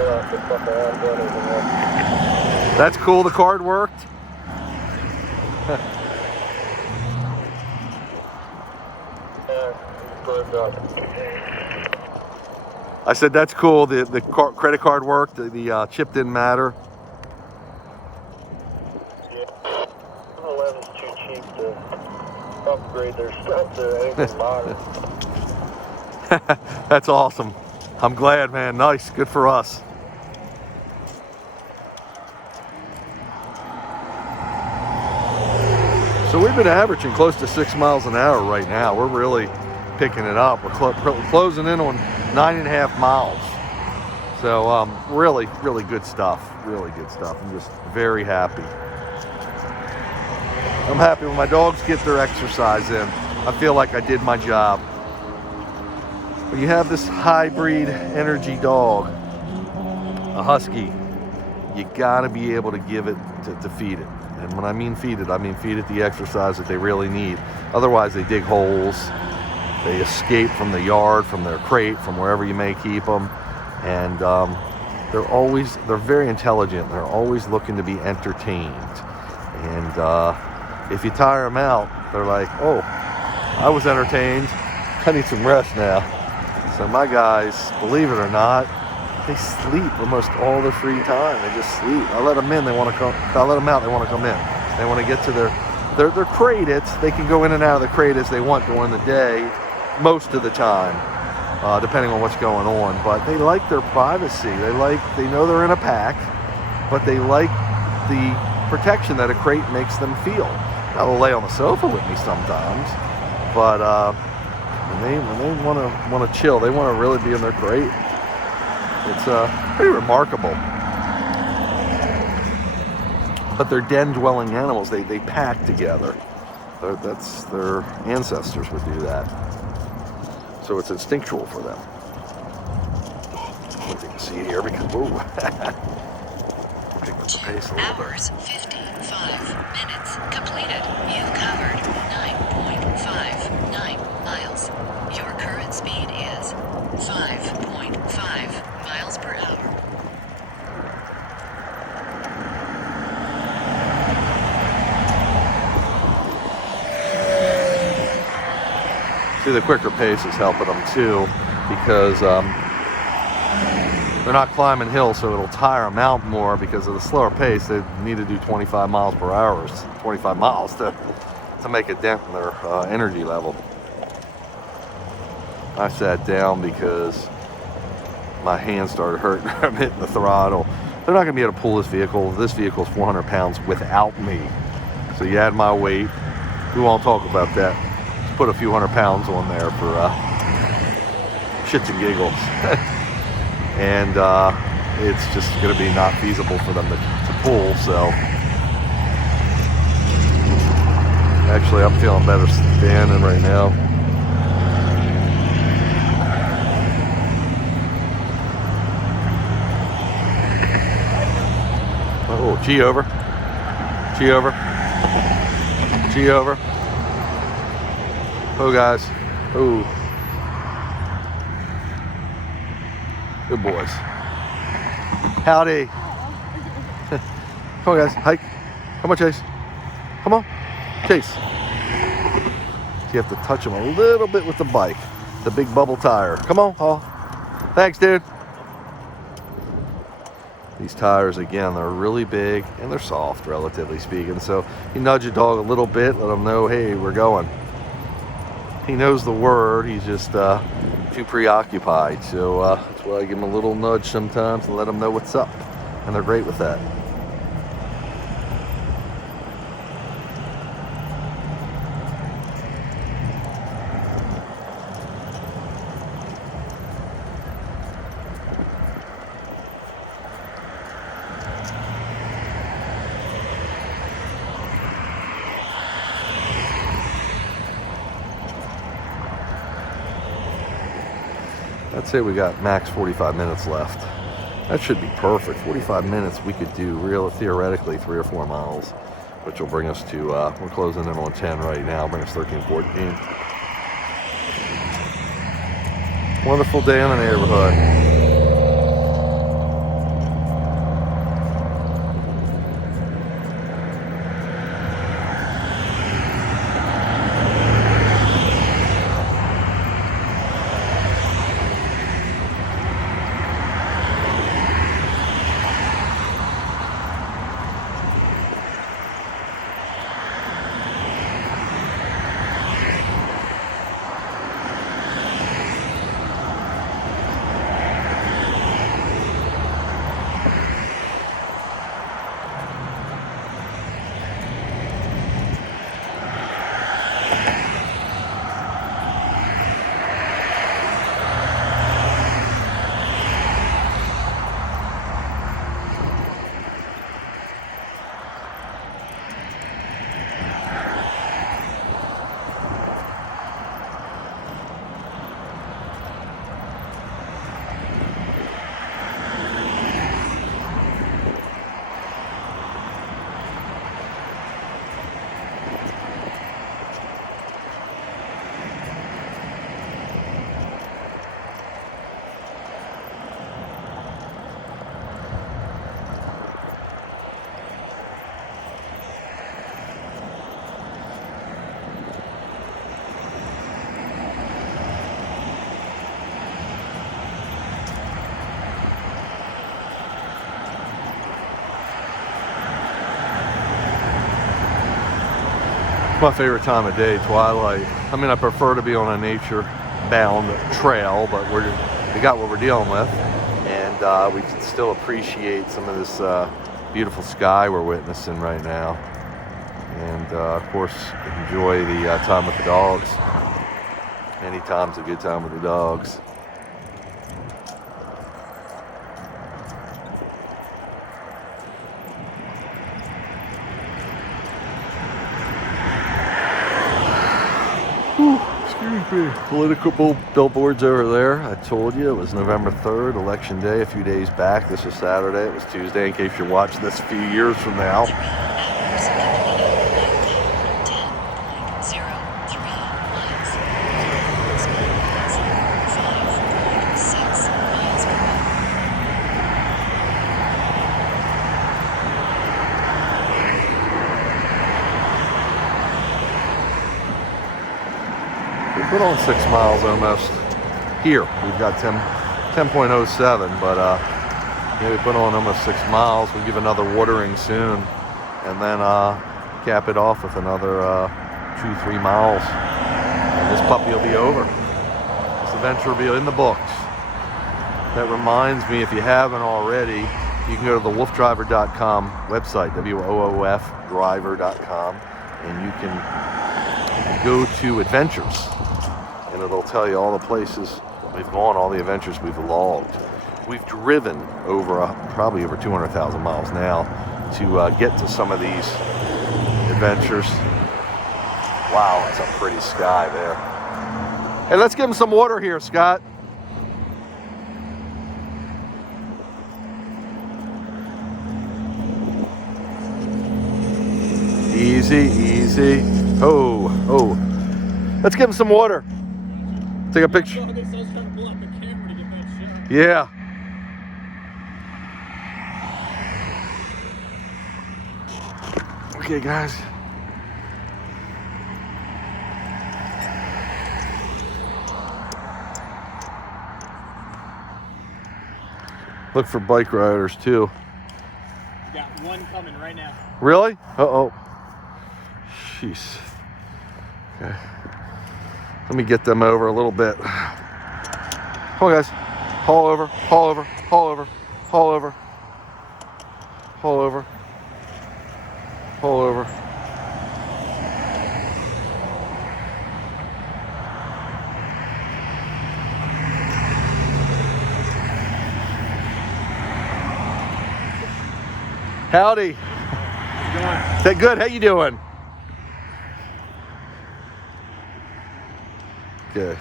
don't have to fuck around doing anything else. That's cool. The card worked. Burned up. I said that's cool. The credit card worked. The chip didn't matter. Yeah. 7-Eleven's too cheap to upgrade their stuff to anything modern. That's awesome. I'm glad, man. Nice. Good for us. So we've been averaging close to 6 miles an hour right now. We're really picking it up. We're closing in on 9.5 miles. So really, really good stuff. Really good stuff. I'm just very happy. I'm happy when my dogs get their exercise in. I feel like I did my job. When you have this hybrid energy dog, a Husky, you gotta be able to give it to feed it. And when I mean feed it the exercise that they really need. Otherwise they dig holes, they escape from the yard, from their crate, from wherever you may keep them. And they're very intelligent. They're always looking to be entertained. And if you tire them out, they're like, oh, I was entertained, I need some rest now. So my guys, believe it or not, they sleep almost all their free time. They just sleep. I let them in, they want to come. I let them out, they want to come in. They want to get to their crates. They can go in and out of the crate as they want during the day, most of the time, depending on what's going on. But they like their privacy. They know they're in a pack, but they like the protection that a crate makes them feel. Now they'll lay on the sofa with me sometimes, but when they want to chill, they want to really be in their crate. It's pretty remarkable. But they're den-dwelling animals. They pack together. Their ancestors would do that. So it's instinctual for them. As you can see here, because whoa, pick up the pace a little bit. 2 hours, 55 minutes completed. You've covered 9.59 miles. Your current speed is 5.5 miles per hour. See, the quicker pace is helping them too, because they're not climbing hills, so it'll tire them out more. Because of the slower pace, they need to do 25 miles per hour, 25 miles to make a dent in their energy level. I sat down because my hands started hurting. I'm hitting the throttle. They're not going to be able to pull this vehicle. This vehicle is 400 pounds without me. So you add my weight. We won't talk about that. Just put a few hundred pounds on there for shits and giggles. And it's just going to be not feasible for them to pull. So actually, I'm feeling better standing right now. Oh, G over. G over. G over. Oh, guys. Oh. Good boys. Howdy. Come on, guys. Hike. Come on, Chase. Come on. Chase. You have to touch him a little bit with the bike. The big bubble tire. Come on, Paul. Thanks, dude. These tires, again, they're really big and they're soft, relatively speaking. So you nudge your dog a little bit, let him know, hey, we're going. He knows the word, he's just too preoccupied. So that's why I give him a little nudge sometimes and let him know what's up. And they're great with that. I'd say we got max 45 minutes left. That should be perfect. 45 minutes, we could do theoretically 3 or 4 miles, which will bring us to, we're closing in on 10 right now, bring us 13, 14. Wonderful day in the neighborhood. My favorite time of day, twilight. I mean, I prefer to be on a nature-bound trail, but we got what we're dealing with, and we can still appreciate some of this beautiful sky we're witnessing right now, and of course, enjoy the time with the dogs. Anytime's a good time with the dogs. Political billboards over there. I told you it was November 3rd, election day, a few days back. This is Saturday. It was Tuesday in case you're watching this a few years from now. 3 hours, 10.03 miles. Speed is 5.6 miles per hour. We put on 6 miles almost. Here, we've got 10.07, but yeah, we put on almost 6 miles. We'll give another watering soon, and then cap it off with another 2-3 miles. And this puppy will be over. This adventure will be in the books. That reminds me, if you haven't already, you can go to the WoofDriver.com website, WOOFDriver.com, and you can go to adventures, and it'll tell you all the places we've gone, all the adventures we've logged. We've driven over probably over 200,000 miles now to get to some of these adventures. Wow, that's a pretty sky there. Hey, let's give him some water here, Scott. Easy, easy. Oh, oh. Let's give him some water. Take a picture. Yeah. Okay, guys. Look for bike riders too. Got one coming right now. Really? Uh-oh. Jeez. Okay. Let me get them over a little bit. Come on, guys. Haul over, haul over, haul over, haul over, haul over, haul over. Howdy. That good? How you doing? Good.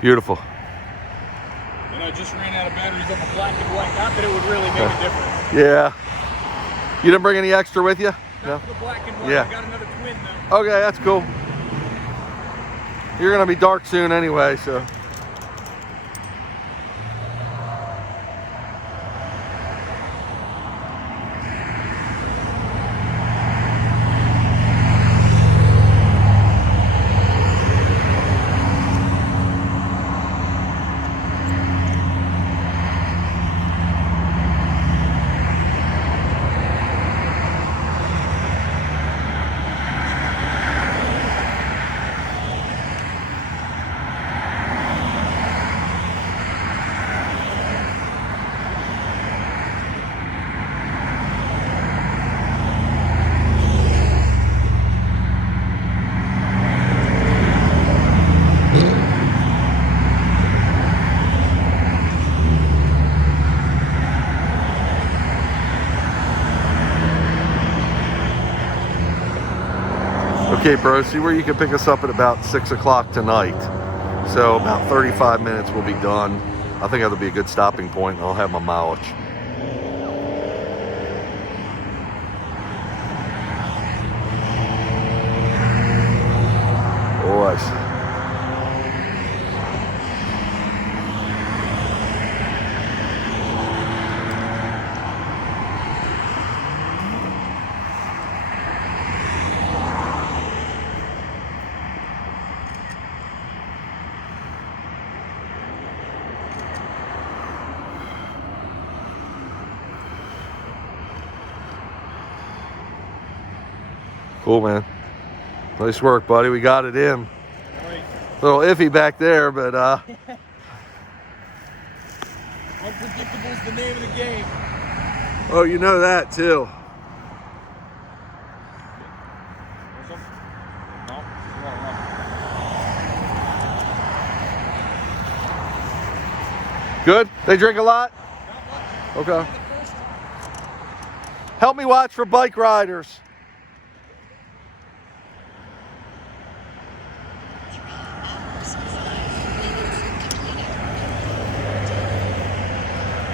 Beautiful. And I just ran out of batteries on the black and white. Not that it would really make a difference. Yeah. You didn't bring any extra with you? Not for the black and white. Yeah. I got another twin though. Okay, that's cool. You're gonna be dark soon anyway, so. Okay, bro, see where you can pick us up at about 6 o'clock tonight. So about 35 minutes we'll be done. I think that'll be a good stopping point, and I'll have my mileage. Boys. Cool, man. Nice work, buddy. We got it in. Right. A little iffy back there, but Unpredictable's the name of the game. oh, you know that too. Good? They drink a lot? Okay. Help me watch for bike riders. 3 hours, 5 minutes completed.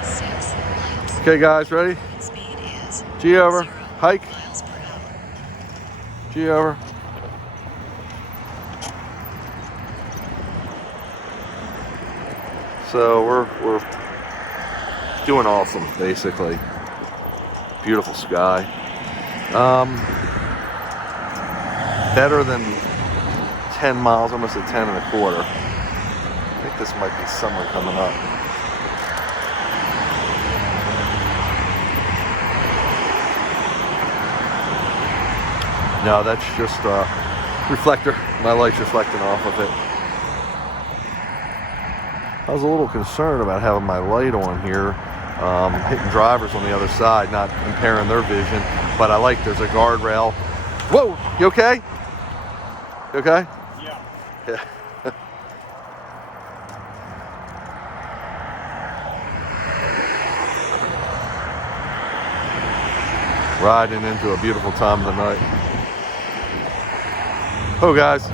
6 miles. Okay, guys, ready? Current speed is G over. 0 Hike. miles per hour. G over. So we're doing awesome, basically. Beautiful sky. Better than 10 miles, almost at 10 and a quarter. I think this might be summer coming up. No, that's just reflector. My light's reflecting off of it. I was a little concerned about having my light on here, hitting drivers on the other side, not impairing their vision, but I like there's a guardrail. Whoa, you okay? You okay? Yeah. Yeah. Riding into a beautiful time of the night. Oh, guys.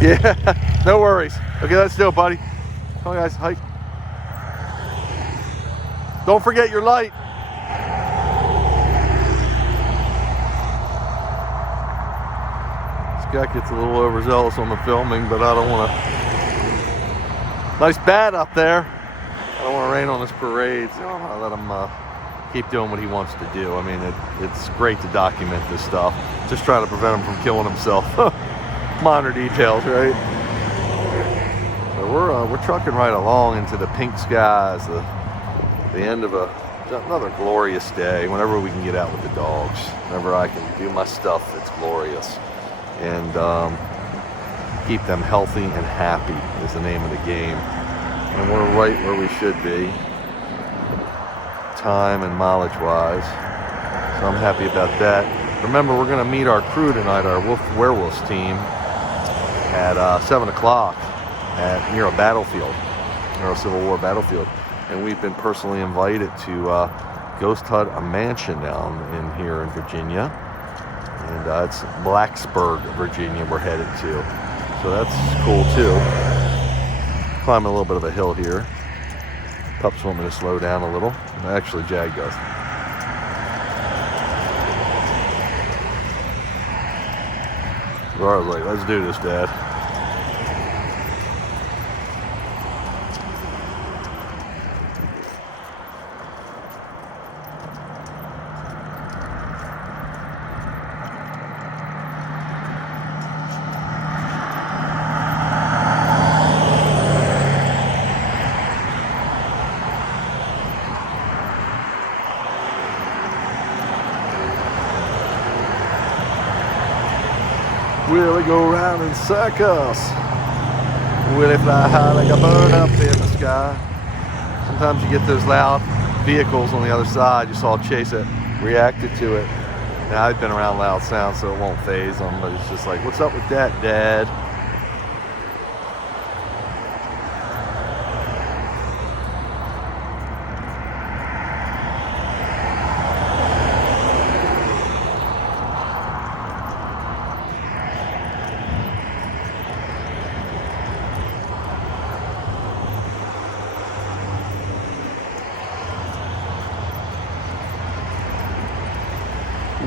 Yeah, no worries. Okay, let's do it, buddy. Come on, guys, hike. Don't forget your light. This guy gets a little overzealous on the filming, but I don't want to. Nice bat up there. I don't want to rain on this parade, so I'll let him keep doing what he wants to do. I mean, it's great to document this stuff. Just trying to prevent him from killing himself. Minor details, right? So we're trucking right along into the pink skies, the end of another glorious day. Whenever we can get out with the dogs, whenever I can do my stuff, it's glorious. And keep them healthy and happy is the name of the game. And we're right where we should be, time and mileage wise. So I'm happy about that. Remember, we're going to meet our crew tonight, our Werewolves team, at 7 o'clock near a battlefield, near a Civil War battlefield. And we've been personally invited to ghost hunt a mansion down in here in Virginia. And it's Blacksburg, Virginia, we're headed to. So that's cool too. Climbing a little bit of a hill here. Pups want me to slow down a little. Actually, Jag does. Laura's like, let's do this, Dad. Will it go round in circles? Will it fly high like a bird up in the sky? Sometimes you get those loud vehicles on the other side. You saw Chase it, reacted to it. Now I've been around loud sounds, so it won't faze him, but it's just like, what's up with that, Dad?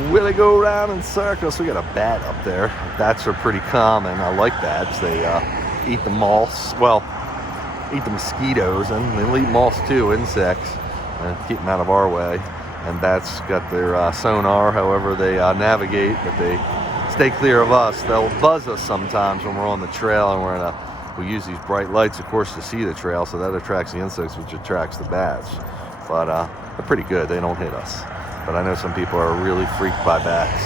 Will it go round in circles? We got a bat up there. Bats are pretty common. I like bats. They eat the moths. Well, eat the mosquitoes, and they'll eat moths too, insects, and keep them out of our way. And bats got their sonar, however they navigate, but they stay clear of us. They'll buzz us sometimes when we're on the trail, and we use these bright lights, of course, to see the trail, so that attracts the insects, which attracts the bats. But they're pretty good. They don't hit us. But I know some people are really freaked by bats.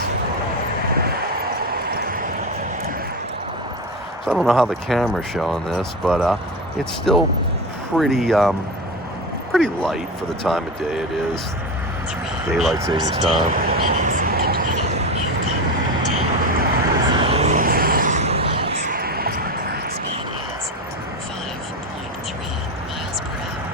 So I don't know how the camera's showing this, but it's still pretty light for the time of day it is. Daylight savings time. Minutes completed. You've got 10. Your current speed is 5.3 miles per hour.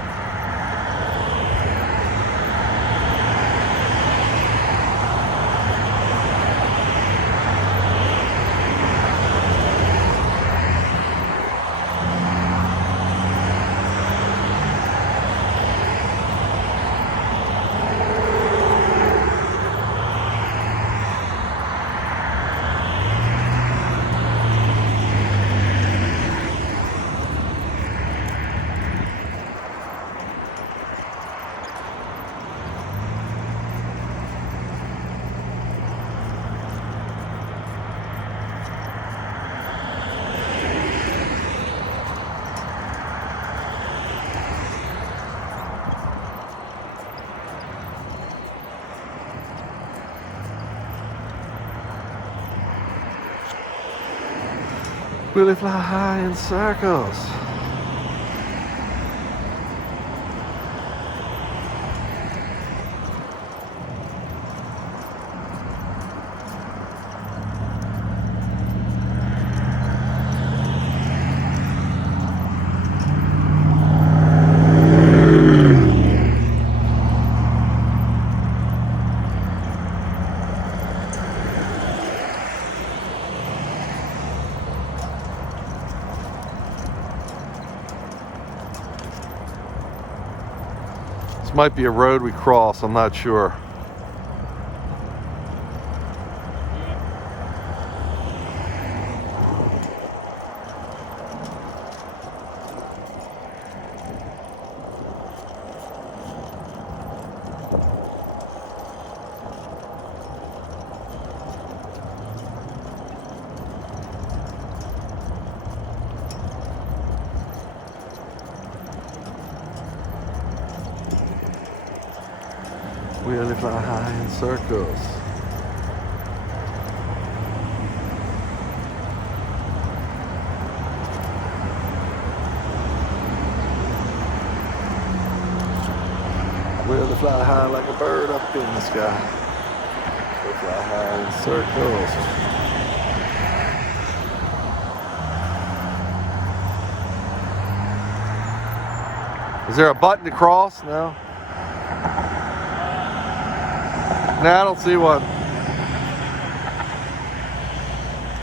Will it fly high in circles? This might be a road we cross, I'm not sure. Will it fly high in circles? Will it fly high like a bird up in the sky? fly high in circles. Is there a button to cross? No. No, I don't see one.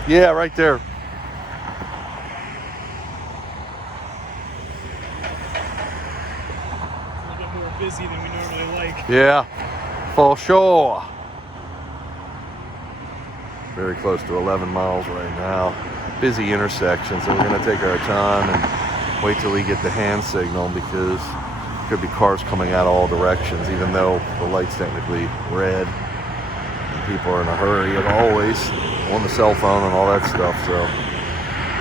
Yeah, right there. A little bit more busy than we normally like. Yeah, for sure. Very close to 11 miles right now. Busy intersection, so we're going to take our time and wait till we get the hand signal, because there could be cars coming out all directions, even though the light's technically red. And people are in a hurry, as always, on the cell phone and all that stuff, so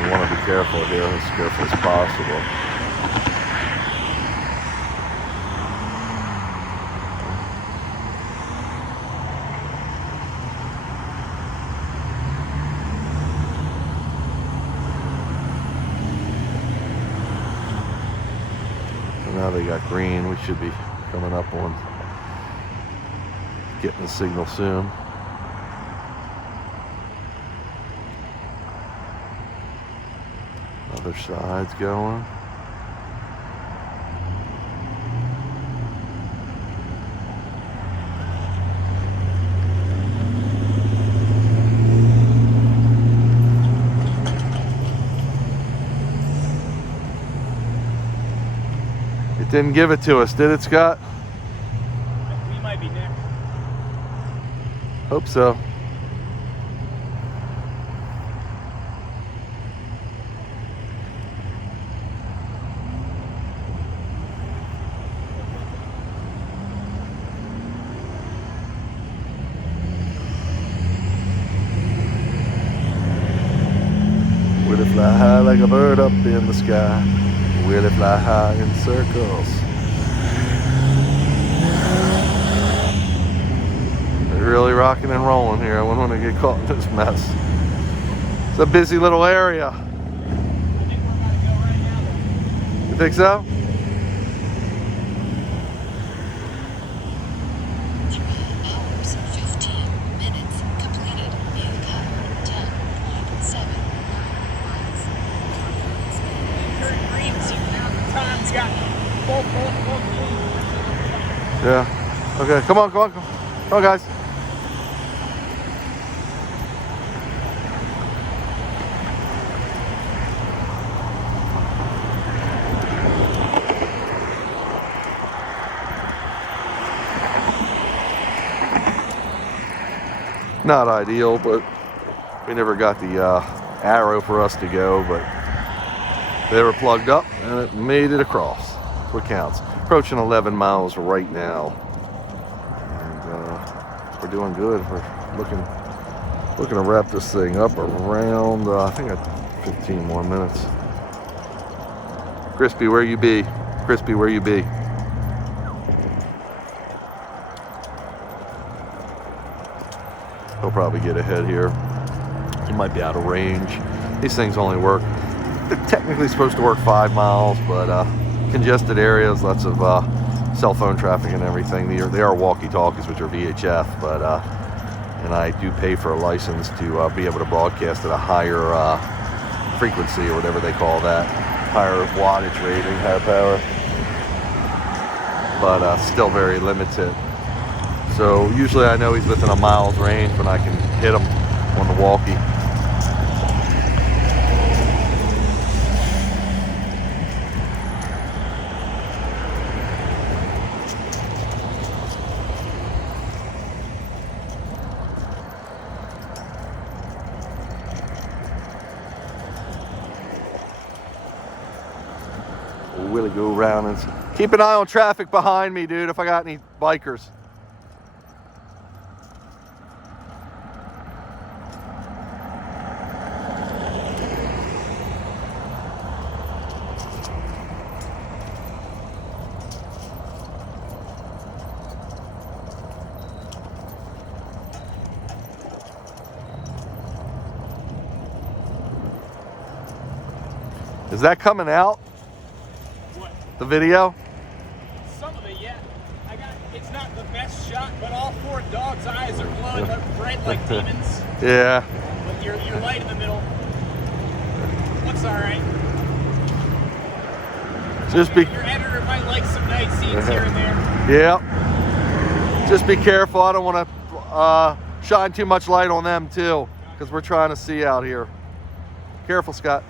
we want to be careful here, as careful as possible. Now they got green. We should be coming up on getting the signal soon. Other side's going. It didn't give it to us, did it, Scott? We might be next. Hope so. Will it fly high like a bird up in the sky? Will it fly high in circles? They're really rocking and rolling here. I wouldn't want to get caught in this mess. It's a busy little area. I think we're about to go right now. You think so? 3 hours, 15 minutes completed. You've covered 10.7 miles. Turn green, so now the time's got full. Yeah. Okay, come on, come on, come on. Come on, guys. Not ideal, but we never got the arrow for us to go, but they were plugged up and it made it across. That's what counts. Approaching 11 miles right now. And we're doing good. We're looking to wrap this thing up around, I think 15 more minutes. Crispy, where you be? Crispy, where you be? He'll probably get ahead here. He might be out of range. These things only work, they're technically supposed to work 5 miles, but congested areas, lots of cell phone traffic and everything. They are walkie-talkies, which are VHF, but and I do pay for a license to be able to broadcast at a higher frequency, or whatever they call that, higher wattage rating, higher power, but still very limited. So usually I know he's within a mile's range when I can hit him on the walkie. We'll really go around and keep an eye on traffic behind me, dude, if I got any bikers. Is that coming out? What? The video? Some of it, yeah. It's not the best last shot, but all 4 dogs' eyes are glowing red like demons. Yeah. But you're light in the middle. Looks all right. Just be. Your editor might like some night scenes here and there. Yeah. Just be careful. I don't want to shine too much light on them too, because we're trying to see out here. Careful, Scott.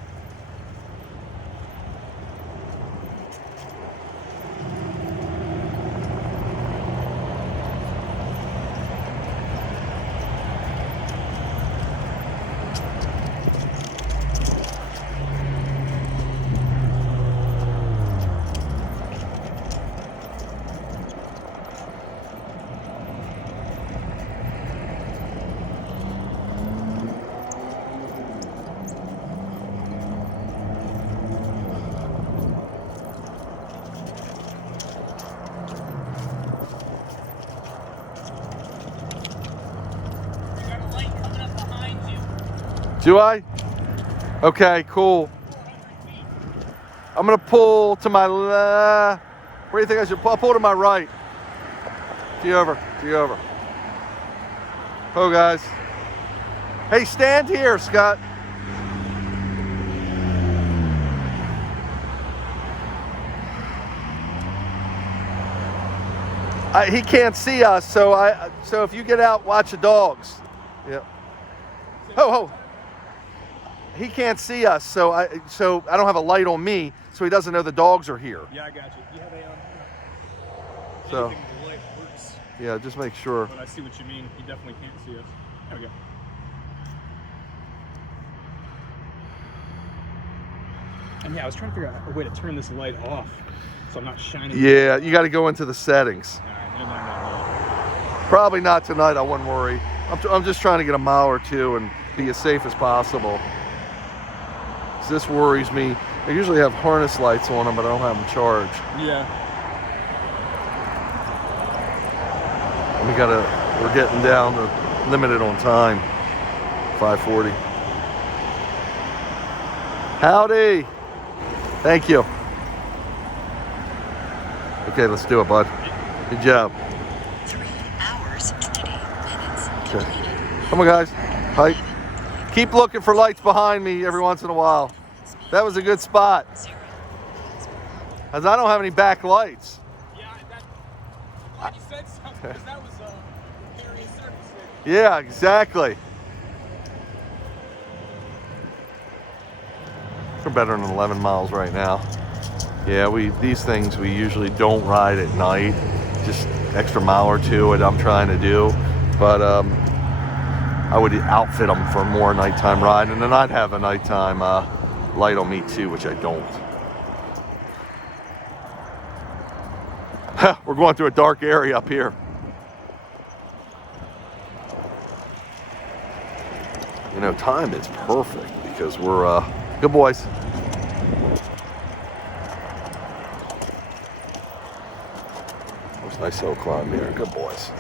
Do I? Okay, cool. I'm gonna pull to my left. Where do you think I should pull? I'll pull to my right. Gee over, gee over. Oh, guys. Hey, stand here, Scott. He can't see us, so if you get out, watch the dogs. Yep. Ho, ho. He can't see us, so I don't have a light on me, so he doesn't know the dogs are here. Yeah, I got you. You have a So anything with the light works. yeah, just make sure. But I see what you mean. He definitely can't see us. There we go. And yeah, I was trying to figure out a way to turn this light off, so I'm not shining. Yeah, you got to go into the settings. All right, no. Probably not tonight. I wouldn't worry. I'm just trying to get a mile or two and be as safe as possible. This worries me. I usually have harness lights on them, but I don't have them charged. Yeah. We're getting down to limited on time. 5:40. Howdy. Thank you. Okay, let's do it, bud. Good job. 3 hours, 20 minutes Okay. completed. Come on, guys. Hike. Keep looking for lights behind me every once in a while. That was a good spot. 0 miles per hour. As I don't have any back lights. Yeah, I'm glad you said something, because that was a precarious circumstance. Yeah, exactly. We're better than 11 miles right now. Yeah, these things we usually don't ride at night. Just extra mile or two, what I'm trying to do. But I would outfit them for more nighttime ride, and then I'd have a nighttime light on me too, which I don't. We're going through a dark area up here. You know, time is perfect because we're good boys. There's a nice hill climb there. Good boys.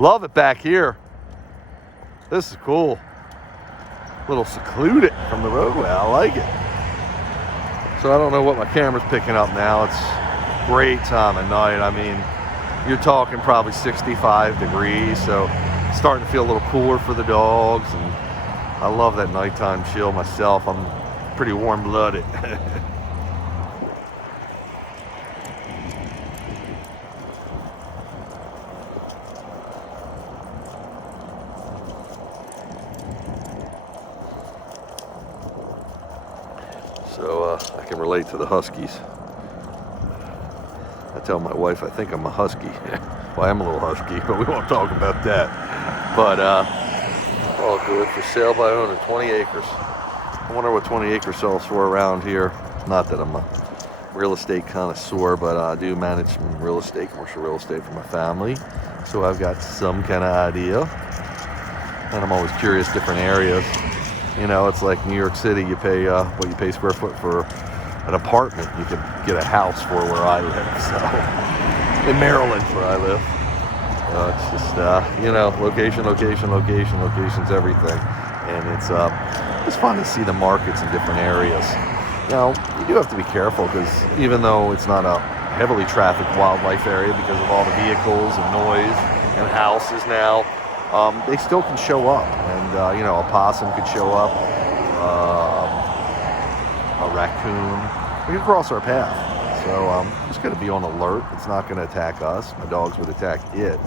Love it back here. This is cool. A little secluded from the roadway. I like it. So I don't know what my camera's picking up now. It's great time of night. I mean, you're talking probably 65 degrees, so it's starting to feel a little cooler for the dogs, and I love that nighttime chill myself. I'm pretty warm-blooded. So I can relate to the Huskies. I tell my wife I think I'm a Husky. Well, I am a little Husky, but we won't talk about that. But all good for sale by owner, 20 acres. I wonder what 20 acres sells for around here. Not that I'm a real estate connoisseur, but I do manage some real estate, commercial real estate for my family. So I've got some kind of idea. And I'm always curious, different areas. You know, it's like New York City, you pay what you pay square foot for an apartment. You can get a house for where I live. So in Maryland, where I live. It's just, you know, location's everything. And it's fun to see the markets in different areas. Now, you do have to be careful because even though it's not a heavily trafficked wildlife area because of all the vehicles and noise and houses now, they still can show up. And, you know, a possum could show up, a raccoon. They can cross our path. So just got to be on alert. It's not going to attack us. My dogs would attack it,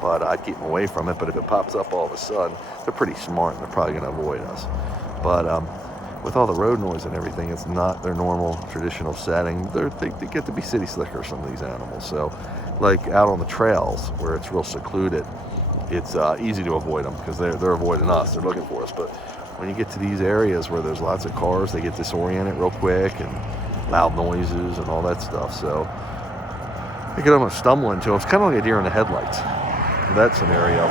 but I'd keep them away from it. But if it pops up all of a sudden, they're pretty smart and they're probably going to avoid us. But with all the road noise and everything, it's not their normal traditional setting. They get to be city slickers, some of these animals. So like out on the trails where it's real secluded, it's easy to avoid them because they're avoiding us. They're looking for us. But when you get to these areas where there's lots of cars, they get disoriented real quick and loud noises and all that stuff. So you can almost stumble into them. It's kind of like a deer in the headlights, that scenario.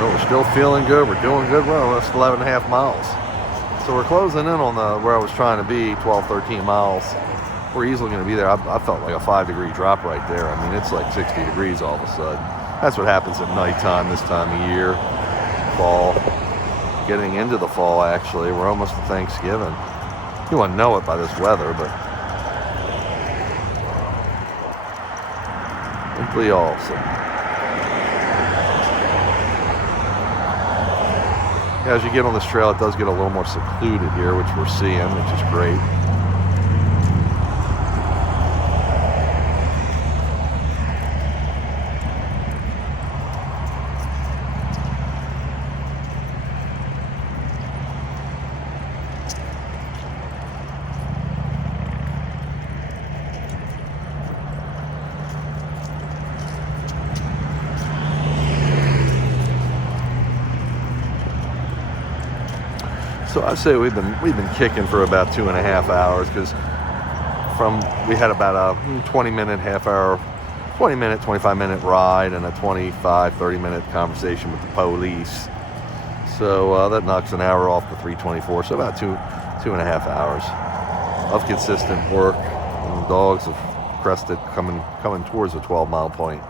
We're still feeling good. We're doing good. We're almost 11.5 miles. So we're closing in on where I was trying to be, 12, 13 miles. We're easily going to be there. I felt like a 5-degree drop right there. I mean, it's like 60 degrees all of a sudden. That's what happens at nighttime this time of year, fall. Getting into the fall, actually. We're almost to Thanksgiving. You wouldn't know it by this weather, but simply awesome. As you get on this trail, it does get a little more secluded here, which we're seeing, which is great. So I'd say we've been kicking for about 2.5 hours because we had about a 20-minute, 25-minute ride and a 25-30-minute conversation with the police. So that knocks an hour off the 324. So about 2.5 hours of consistent work. And the dogs have crested coming towards the 12-mile point.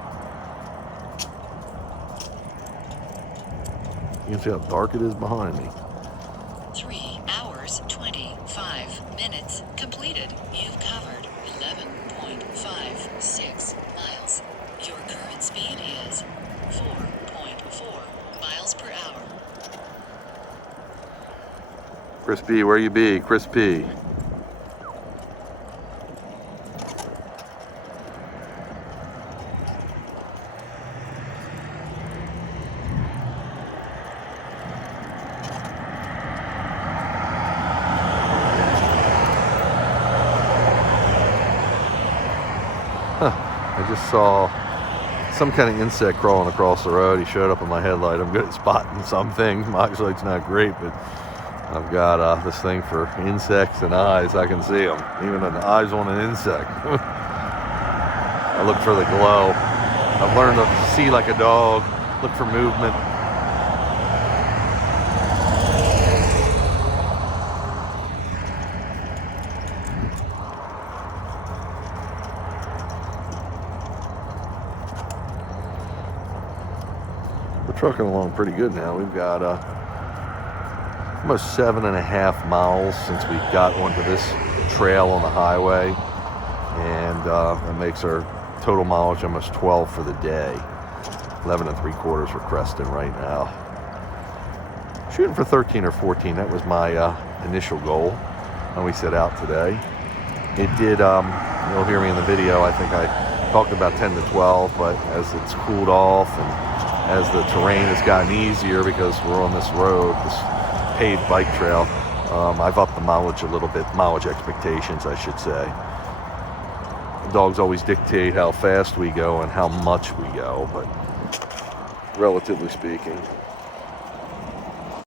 You can see how dark it is behind me. 3 hours, 25 minutes completed. You've covered 11.56 miles. Your current speed is 4.4 miles per hour. Chris B, where you be? Chris P. I just saw some kind of insect crawling across the road. He showed up in my headlight. I'm good at spotting something. My eyesight's not great, but I've got this thing for insects and eyes. I can see them, even an eyes on an insect. I look for the glow. I've learned to see like a dog, look for movement. We're trucking along pretty good now. We've got almost 7.5 miles since we got onto this trail on the highway, and that makes our total mileage almost 12 for the day. 11 3/4 for Creston right now. Shooting for 13 or 14. That was my initial goal when we set out today. It did, you'll hear me in the video, I think I talked about 10 to 12, but as it's cooled off and as the terrain has gotten easier because we're on this road, this paved bike trail, I've upped the mileage a little bit, mileage expectations, I should say. The dogs always dictate how fast we go and how much we go, but relatively speaking,